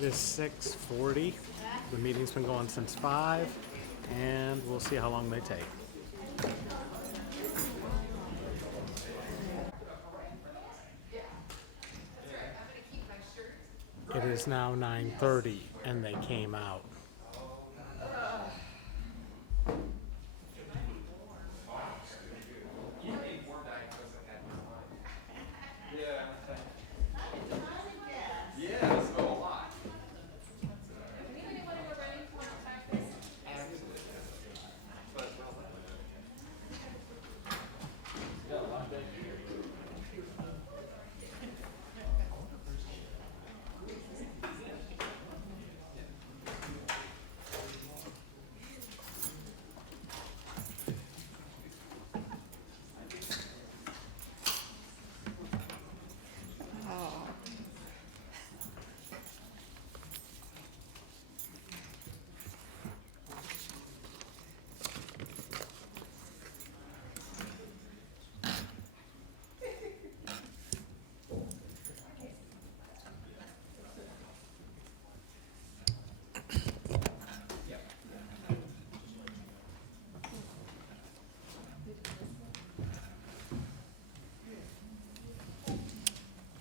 you. It is 6:40. The meeting's been going since 5, and we'll see how long they take. It is now 9:30, and they came out.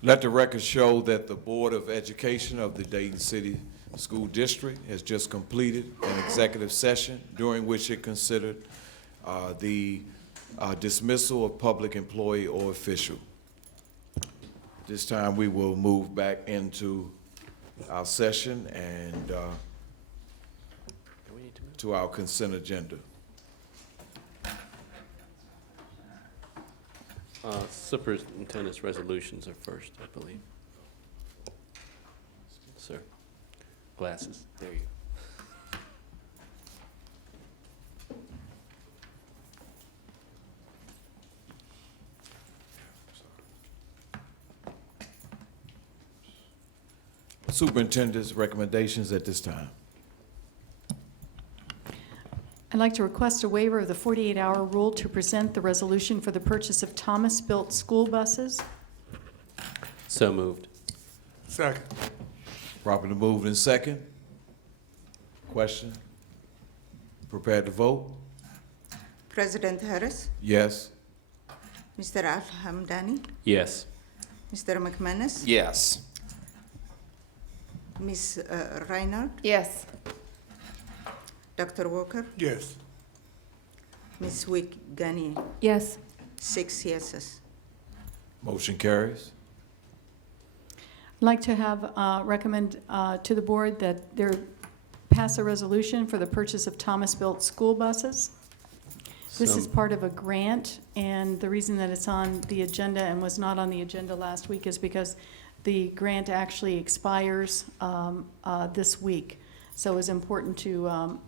Let the record show that the Board of Education of the Dayton City School District has just completed an executive session during which it considered the dismissal of public employee or official. This time we will move back into our session and to our consent agenda. Superintendent's resolutions are first, I believe. Sir. Glasses. There you go. Superintendent's recommendations at this time. I'd like to request a waiver of the 48-hour rule to present the resolution for the purchase of Thomas-built school buses. So moved. Second. Properly moved and second. Question? Prepared to vote? President Harris, Yes. Mr. Al-Hamdani, Yes. Mr. McManus, Yes. Ms. Reinhardt, Yes. Dr. Walker, Yes. Ms. Wiegany. Yes. 6 yeses. Motion carries. I'd like to have, recommend to the board that there pass a resolution for the purchase of Thomas-built school buses. This is part of a grant, and the reason that it's on the agenda and was not on the agenda last week is because the grant actually expires this week. So it was important to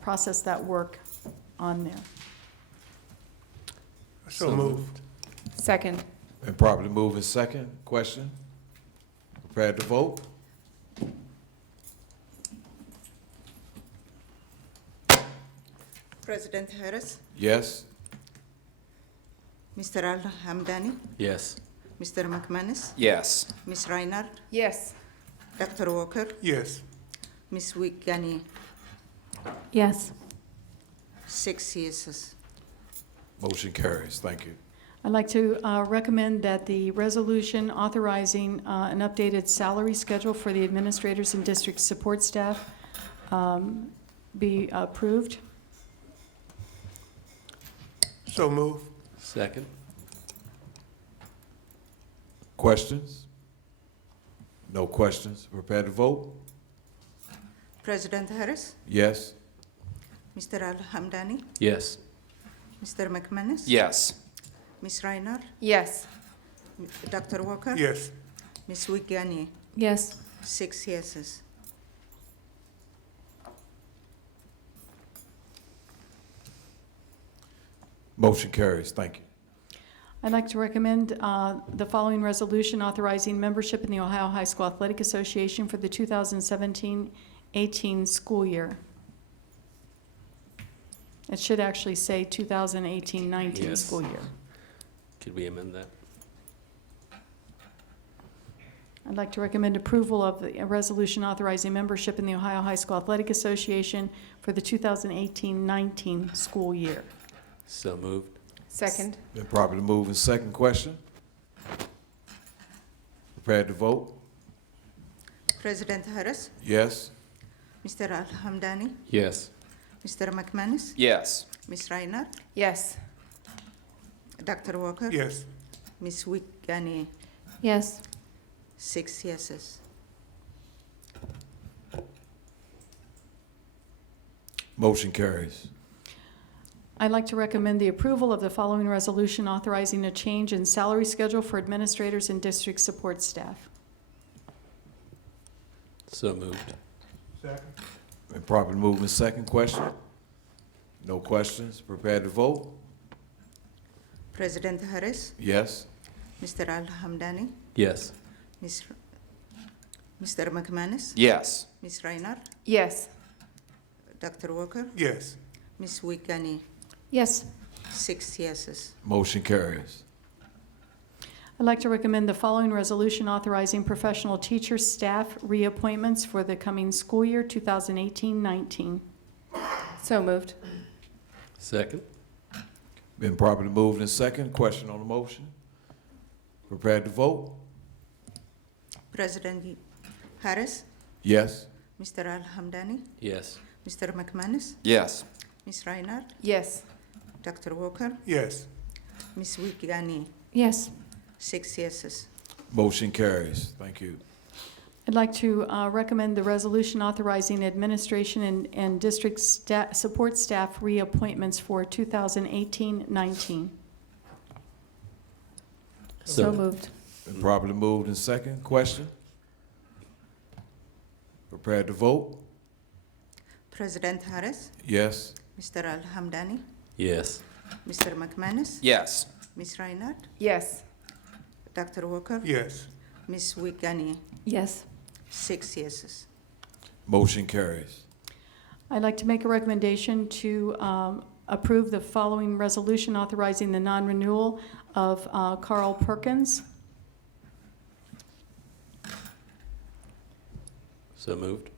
process that work on there. So moved. Second. Been properly moved and second. Question? Prepared to vote? President Harris, Yes. Mr. Al-Hamdani, Yes. Mr. McManus, Yes. Ms. Reinhardt, Yes. Dr. Walker, Yes. Ms. Wiegany. Yes. 6 yeses. Motion carries. Thank you. I'd like to recommend that the resolution authorizing an updated salary schedule for the administrators and district support staff be approved. So moved. Second. Questions? No questions. Prepared to vote? President Harris, Yes. Mr. Al-Hamdani, Yes. Mr. McManus, Yes. Ms. Reinhardt, Yes. Dr. Walker, Yes. Ms. Wiegany. Yes. 6 yeses. Motion carries. Thank you. I'd like to recommend the following resolution authorizing membership in the Ohio High School Athletic Association for the 2017-18 school year. It should actually say 2018-19 Yes. school year. Could we amend that? I'd like to recommend approval of the resolution authorizing membership in the Ohio High School Athletic Association for the 2018-19 school year. So moved. Second. Been properly moved and second. Question? Prepared to vote? President Harris, Yes. Mr. Al-Hamdani, Yes. Mr. McManus, Yes. Ms. Reinhardt, Yes. Dr. Walker, Yes. Ms. Wiegany. Yes. 6 yeses. Motion carries. I'd like to recommend the approval of the following resolution authorizing a change in salary schedule for administrators and district support staff. So moved. Second. Been properly moved and second. Question? No questions. Prepared to vote? President Harris, Yes. Mr. Al-Hamdani, Yes. Mr. McManus, Yes. Ms. Reinhardt, Yes. Dr. Walker, Yes. Ms. Wiegany. Yes. 6 yeses. Motion carries. I'd like to recommend the following resolution authorizing professional teacher staff reappointments for the coming school year, 2018-19. So moved. Second. Been properly moved and second. Question on the motion? Prepared to vote? President Harris, Yes. Mr. Al-Hamdani, Yes. Mr. McManus, Yes. Ms. Reinhardt, Yes. Dr. Walker, Yes. Ms. Wiegany. Yes. 6 yeses. Motion carries. Thank you. I'd like to recommend the resolution authorizing administration and district support staff reappointments for 2018-19. So moved. Been properly moved and second. Question? Prepared to vote? President Harris, Yes. Mr. Al-Hamdani, Yes. Mr. McManus, Yes. Ms. Reinhardt, Yes. Dr. Walker, Yes. Ms. Wiegany. Yes. 6 yeses. Motion carries. I'd like to make a recommendation to approve the following resolution authorizing the non-renewal of Carl Perkins. So moved.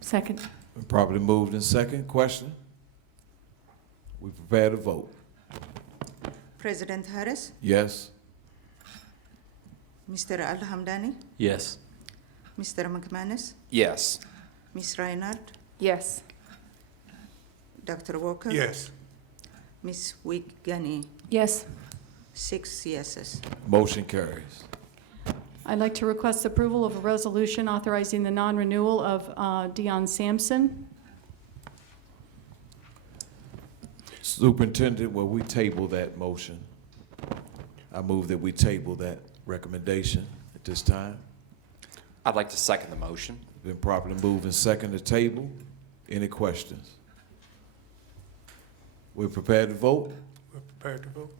Second. Been properly moved and second. Question? We prepare to vote. President Harris, Yes. Mr. Al-Hamdani, Yes. Mr. McManus, Yes. Ms. Reinhardt, Yes. Dr. Walker, Yes. Ms. Wiegany. Yes. 6 yeses. Motion carries. I'd like to request approval of a resolution authorizing the non-renewal of Dion Sampson. Superintendent, will we table that motion? I move that we table that recommendation at this time. I'd like to second the motion. Been properly moved and second to table. Any questions? We're prepared to vote? We're prepared to vote.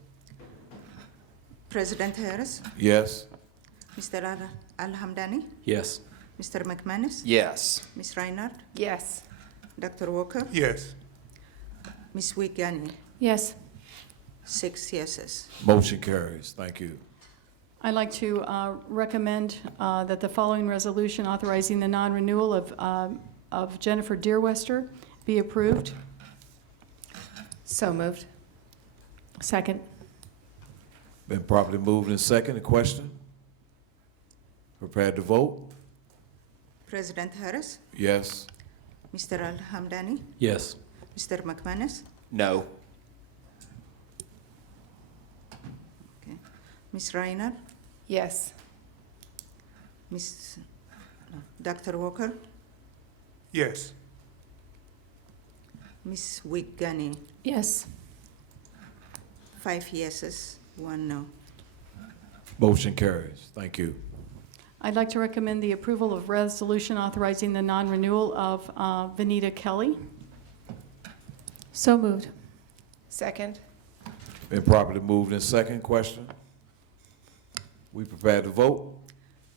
President Harris, Yes. Mr. Al-Hamdani, Yes. Mr. McManus, Yes. Ms. Reinhardt, Yes. Dr. Walker, Yes. Ms. Wiegany. Yes. 6 yeses. Motion carries. Thank you. I'd like to recommend that the following resolution authorizing the non-renewal of Jennifer Deerwester be approved. So moved. Second. Been properly moved and second. A question? Prepared to vote? President Harris, Yes. Mr. Al-Hamdani, Yes. Mr. McManus, No. Ms. Reinhardt, Yes. Dr. Walker, Yes. Ms. Wiegany. Yes. 5 yeses, 1 no. Motion carries. Thank you. I'd like to recommend the approval of resolution authorizing the non-renewal of Vanita Kelly. So moved. Second. Been properly moved and second. Question? We prepared to vote?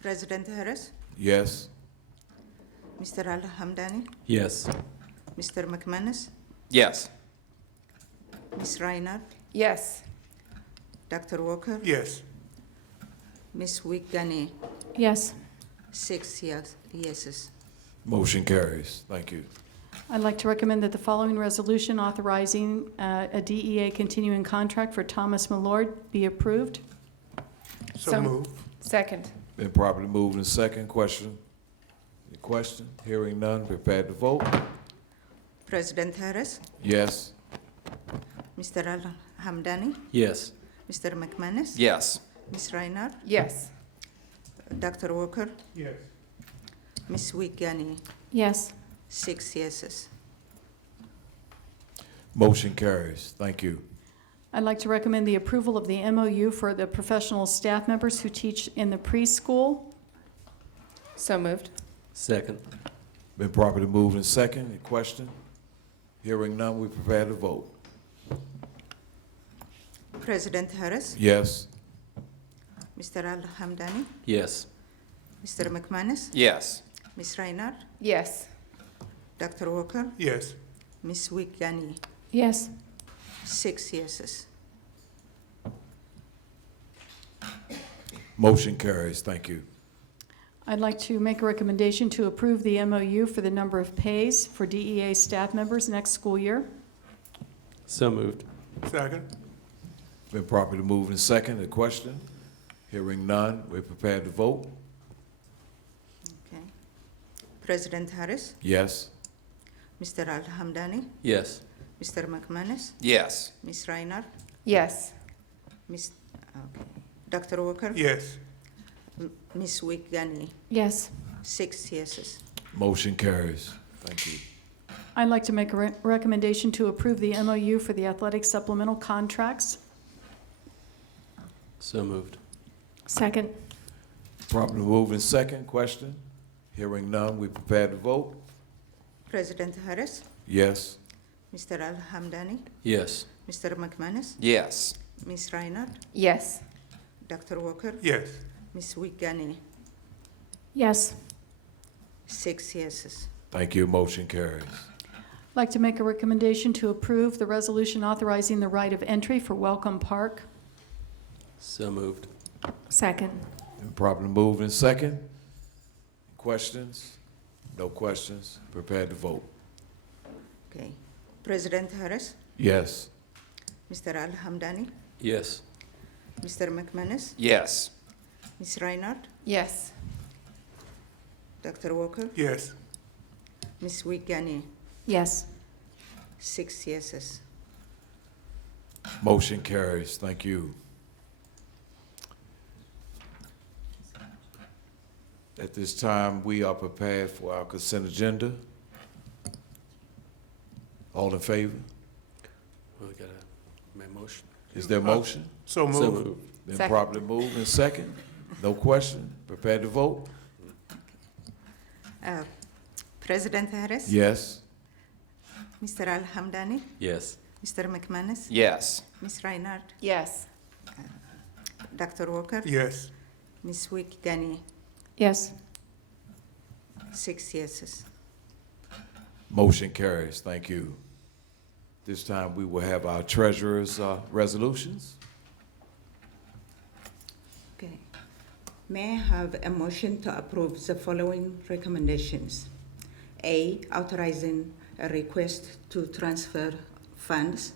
President Harris, Yes. Mr. Al-Hamdani, Yes. Mr. McManus, Yes. Ms. Reinhardt, Yes. Dr. Walker, Yes. Ms. Wiegany. Yes. 6 yeses. Motion carries. Thank you. I'd like to recommend that the following resolution authorizing a DEA continuing contract for Thomas Millard be approved. So moved. Second. Been properly moved and second. Question? Any question? Hearing none. Prepared to vote? President Harris, Yes. Mr. Al-Hamdani, Yes. Mr. McManus, Yes. Ms. Reinhardt, Yes. Dr. Walker, Yes. Ms. Wiegany. Yes. 6 yeses. Motion carries. Thank you. I'd like to recommend the approval of the MOU for the professional staff members who teach in the preschool. So moved. Second. Been properly moved and second. Any question? Hearing none, we prepare to vote. President Harris, Yes. Mr. Al-Hamdani, Yes. Mr. McManus, Yes. Ms. Reinhardt, Yes. Dr. Walker, Yes. Ms. Wiegany. Yes. 6 yeses. Motion carries. Thank you. I'd like to make a recommendation to approve the MOU for the number of pays for DEA staff members next school year. So moved. Second. Been properly moved and second. A question? Hearing none, we're prepared to vote. Okay. President Harris, Yes. Mr. Al-Hamdani, Yes. Mr. McManus, Yes. Ms. Reinhardt, Yes. okay. Dr. Walker? Yes. Ms. Wiegany? Yes. 6 yeses. Motion carries. Thank you. I'd like to make a recommendation to approve the MOU for the athletic supplemental contracts. So moved. Second. Properly moved in second. Question? Hearing none, we prepared to vote. President Harris, Yes. Mr. Al-Hamdani, Yes. Mr. McManus, Yes. Ms. Reinhardt, Yes. Dr. Walker? Yes. Ms. Wiegany? Yes. 6 yeses. Thank you. Motion carries. I'd like to make a recommendation to approve the resolution authorizing the right of entry for Welcome Park. So moved. Second. And properly moved in second. Questions? No questions. Prepared to vote. Okay. President Harris, Yes. Mr. Al-Hamdani, Yes. Mr. McManus, Yes. Ms. Reinhardt, Yes. Dr. Walker? Yes. Ms. Wiegany? Yes. 6 yeses. Motion carries. Thank you. At this time, we are prepared for our consent agenda. All in favor? We got a motion. Is there a motion? So moved. So moved. Then Second. properly moved in second. No question. Prepared to vote? President Harris? Yes. Mr. Al-Hamdani, Yes. Mr. McManus, Yes. Ms. Reinhardt, Yes. Dr. Walker? Yes. Ms. Wiegany? Yes. 6 yeses. Motion carries. Thank you. This time, we will have our treasurer's resolutions. Okay. May I have a motion to approve the following recommendations? A, authorizing a request to transfer funds.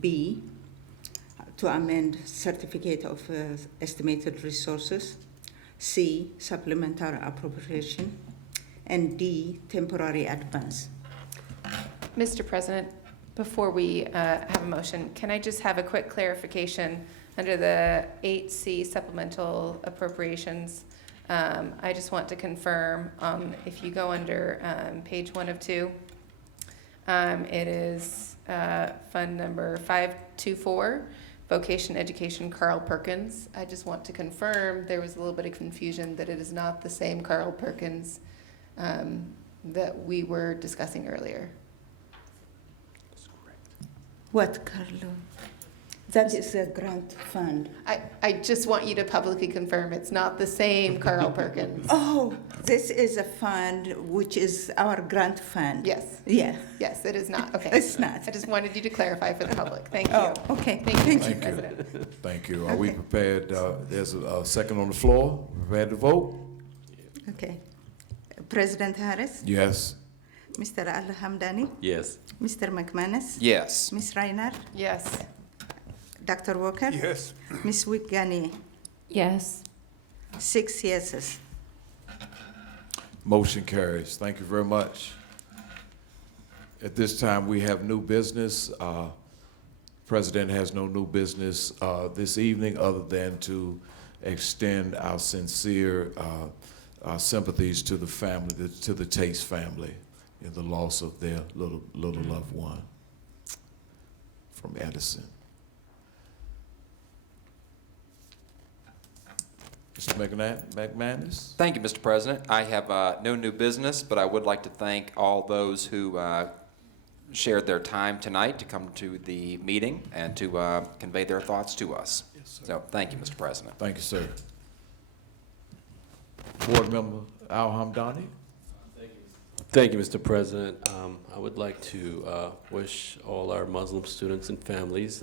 B, to amend certificate of estimated resources. C, supplementary appropriation. And D, temporary advance. Mr. President, before we have a motion, can I just have a quick clarification under the 8C supplemental appropriations? I just want to confirm, if you go under page 1 of 2, it is fund number 524, Vocation Education Carl Perkins. I just want to confirm, there was a little bit of confusion that it is not the same Carl Perkins that we were discussing earlier. What, Carlo? That is a grant fund. I just want you to publicly confirm it's not the same Carl Perkins. Oh, this is a fund which is our grant fund. Yes. Yeah. Yes, it is not. Okay. It's not. I just wanted you to clarify for the public. Thank you. Oh, okay. Thank you, Thank Mr. you. President. Thank you. Are we prepared? There's a second on the floor. Prepared to vote? Okay. President Harris, Yes. Mr. Al-Hamdani, Yes. Mr. McManus, Yes. Ms. Reinhardt, Yes. Dr. Walker, Yes. Ms. Wiegany, Yes. 6 yeses. Motion carries. Thank you very much. At this time, we have new business. President has no new business this evening other than to extend our sincere sympathies to the family, to the Taste family in the loss of their little loved one from Edison. Mr. McManus? Thank you, Mr. President. I have no new business, but I would like to thank all those who shared their time tonight to come to the meeting and to convey their thoughts to us. So thank you, Mr. President. Thank you, sir. Board Member Al-Hamdani? Thank you, Mr. President. I would like to wish all our Muslim students and families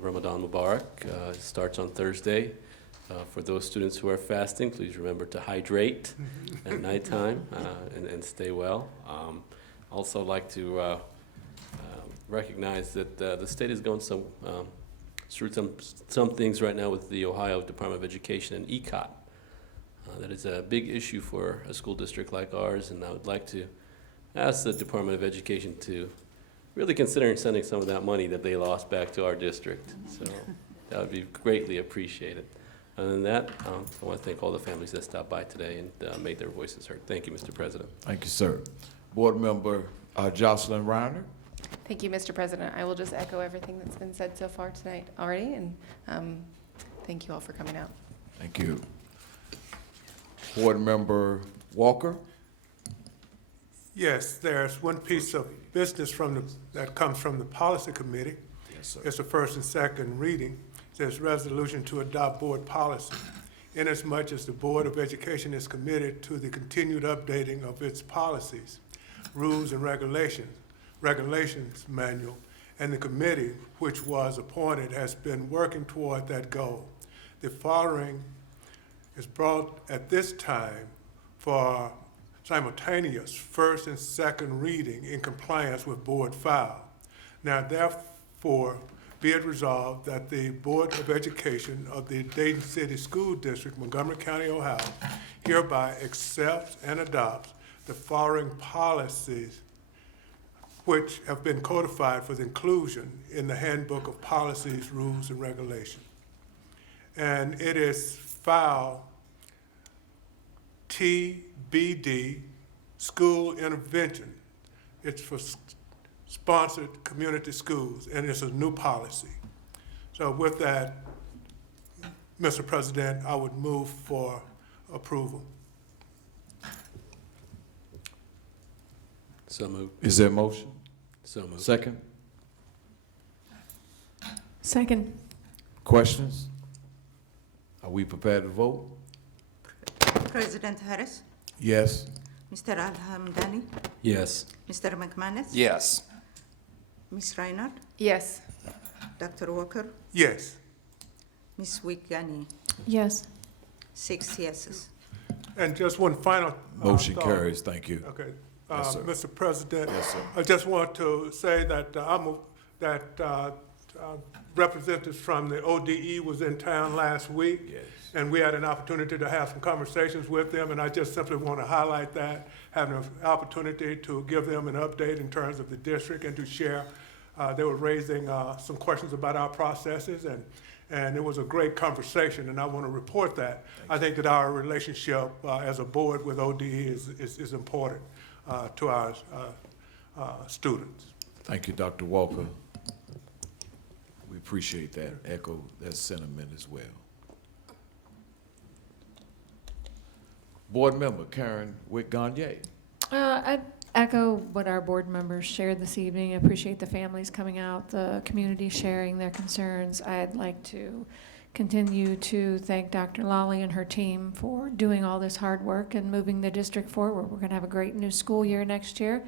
Ramadan Mubarak. It starts on Thursday. For those students who are fasting, please remember to hydrate at nighttime and stay well. Also like to recognize that the state has gone through some things right now with the Ohio Department of Education and ECOT. That is a big issue for a school district like ours, and I would like to ask the Department of Education to really consider sending some of that money that they lost back to our district. So that would be greatly appreciated. Other than that, I want to thank all the families that stopped by today and made their voices heard. Thank you, Mr. President. Thank you, sir. Board Member Jocelyn Reiner. Thank you, Mr. President. I will just echo everything that's been said so far tonight already, and thank you all for coming out. Thank you. Board Member Walker. Yes, there's one piece of business that comes from the Policy Committee. Yes, sir. It's the first and second reading. It says resolution to adopt board policy. Inasmuch as the Board of Education is committed to the continued updating of its policies, rules, and regulations manual, and the committee, which was appointed, has been working toward that goal. The following is brought at this time for simultaneous first and second reading in compliance with board file. Now therefore be it resolved that the Board of Education of the Dayton City School District, Montgomery County, Ohio, hereby accepts and adopts the following policies which have been codified for the inclusion in the Handbook of Policies, Rules, and Regulations. And it is file TBD, School Intervention. It's for sponsored community schools, and it's a new policy. So with that, Mr. President, I would move for approval. So moved. Is there a motion? So moved. Second? Second. Questions? Are we prepared to vote? President Harris, Yes. Mr. Al-Hamdani, Yes. Mr. McManus, Yes. Ms. Reinhardt, Yes. Dr. Walker, Yes. Ms. Wiegany, Yes. 6 yeses. And just one final Motion thought. carries. Thank you. Okay. Yes, sir. Mr. President, Yes, sir. I just want to say that representatives from the ODE was in town last week. Yes. And we had an opportunity to have some conversations with them, and I just simply want to highlight that, having an opportunity to give them an update in terms of the district and to share. They were raising some questions about our processes, and it was a great conversation, and I want to report that. I think that our relationship as a board with ODE is important to our students. Thank you, Dr. Walker. We appreciate that, echo that sentiment as well. Board Member Karen Witt-Gagne. I echo what our board members shared this evening. I appreciate the families coming out, the community sharing their concerns. I'd like to continue to thank Dr. Lawley and her team for doing all this hard work and moving the district forward. We're going to have a great new school year next year,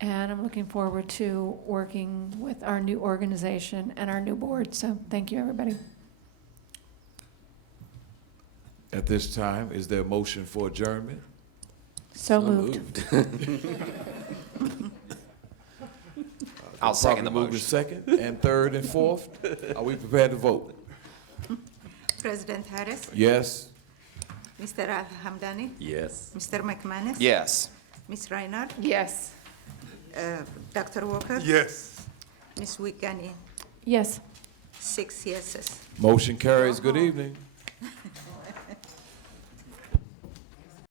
and I'm looking forward to working with our new organization and our new board. So thank you, everybody. At this time, is there a motion for adjournment? So moved. I'll second the Moved motion. to second, and third and fourth. Are we prepared to vote? President Harris, Yes? Mr. Al-Hamdani, Yes. Mr. McManus, Yes. Ms. Reinhardt, Yes. Dr. Walker, Yes. Ms. Wiegany, Yes. 6 yeses. Motion carries. Good evening.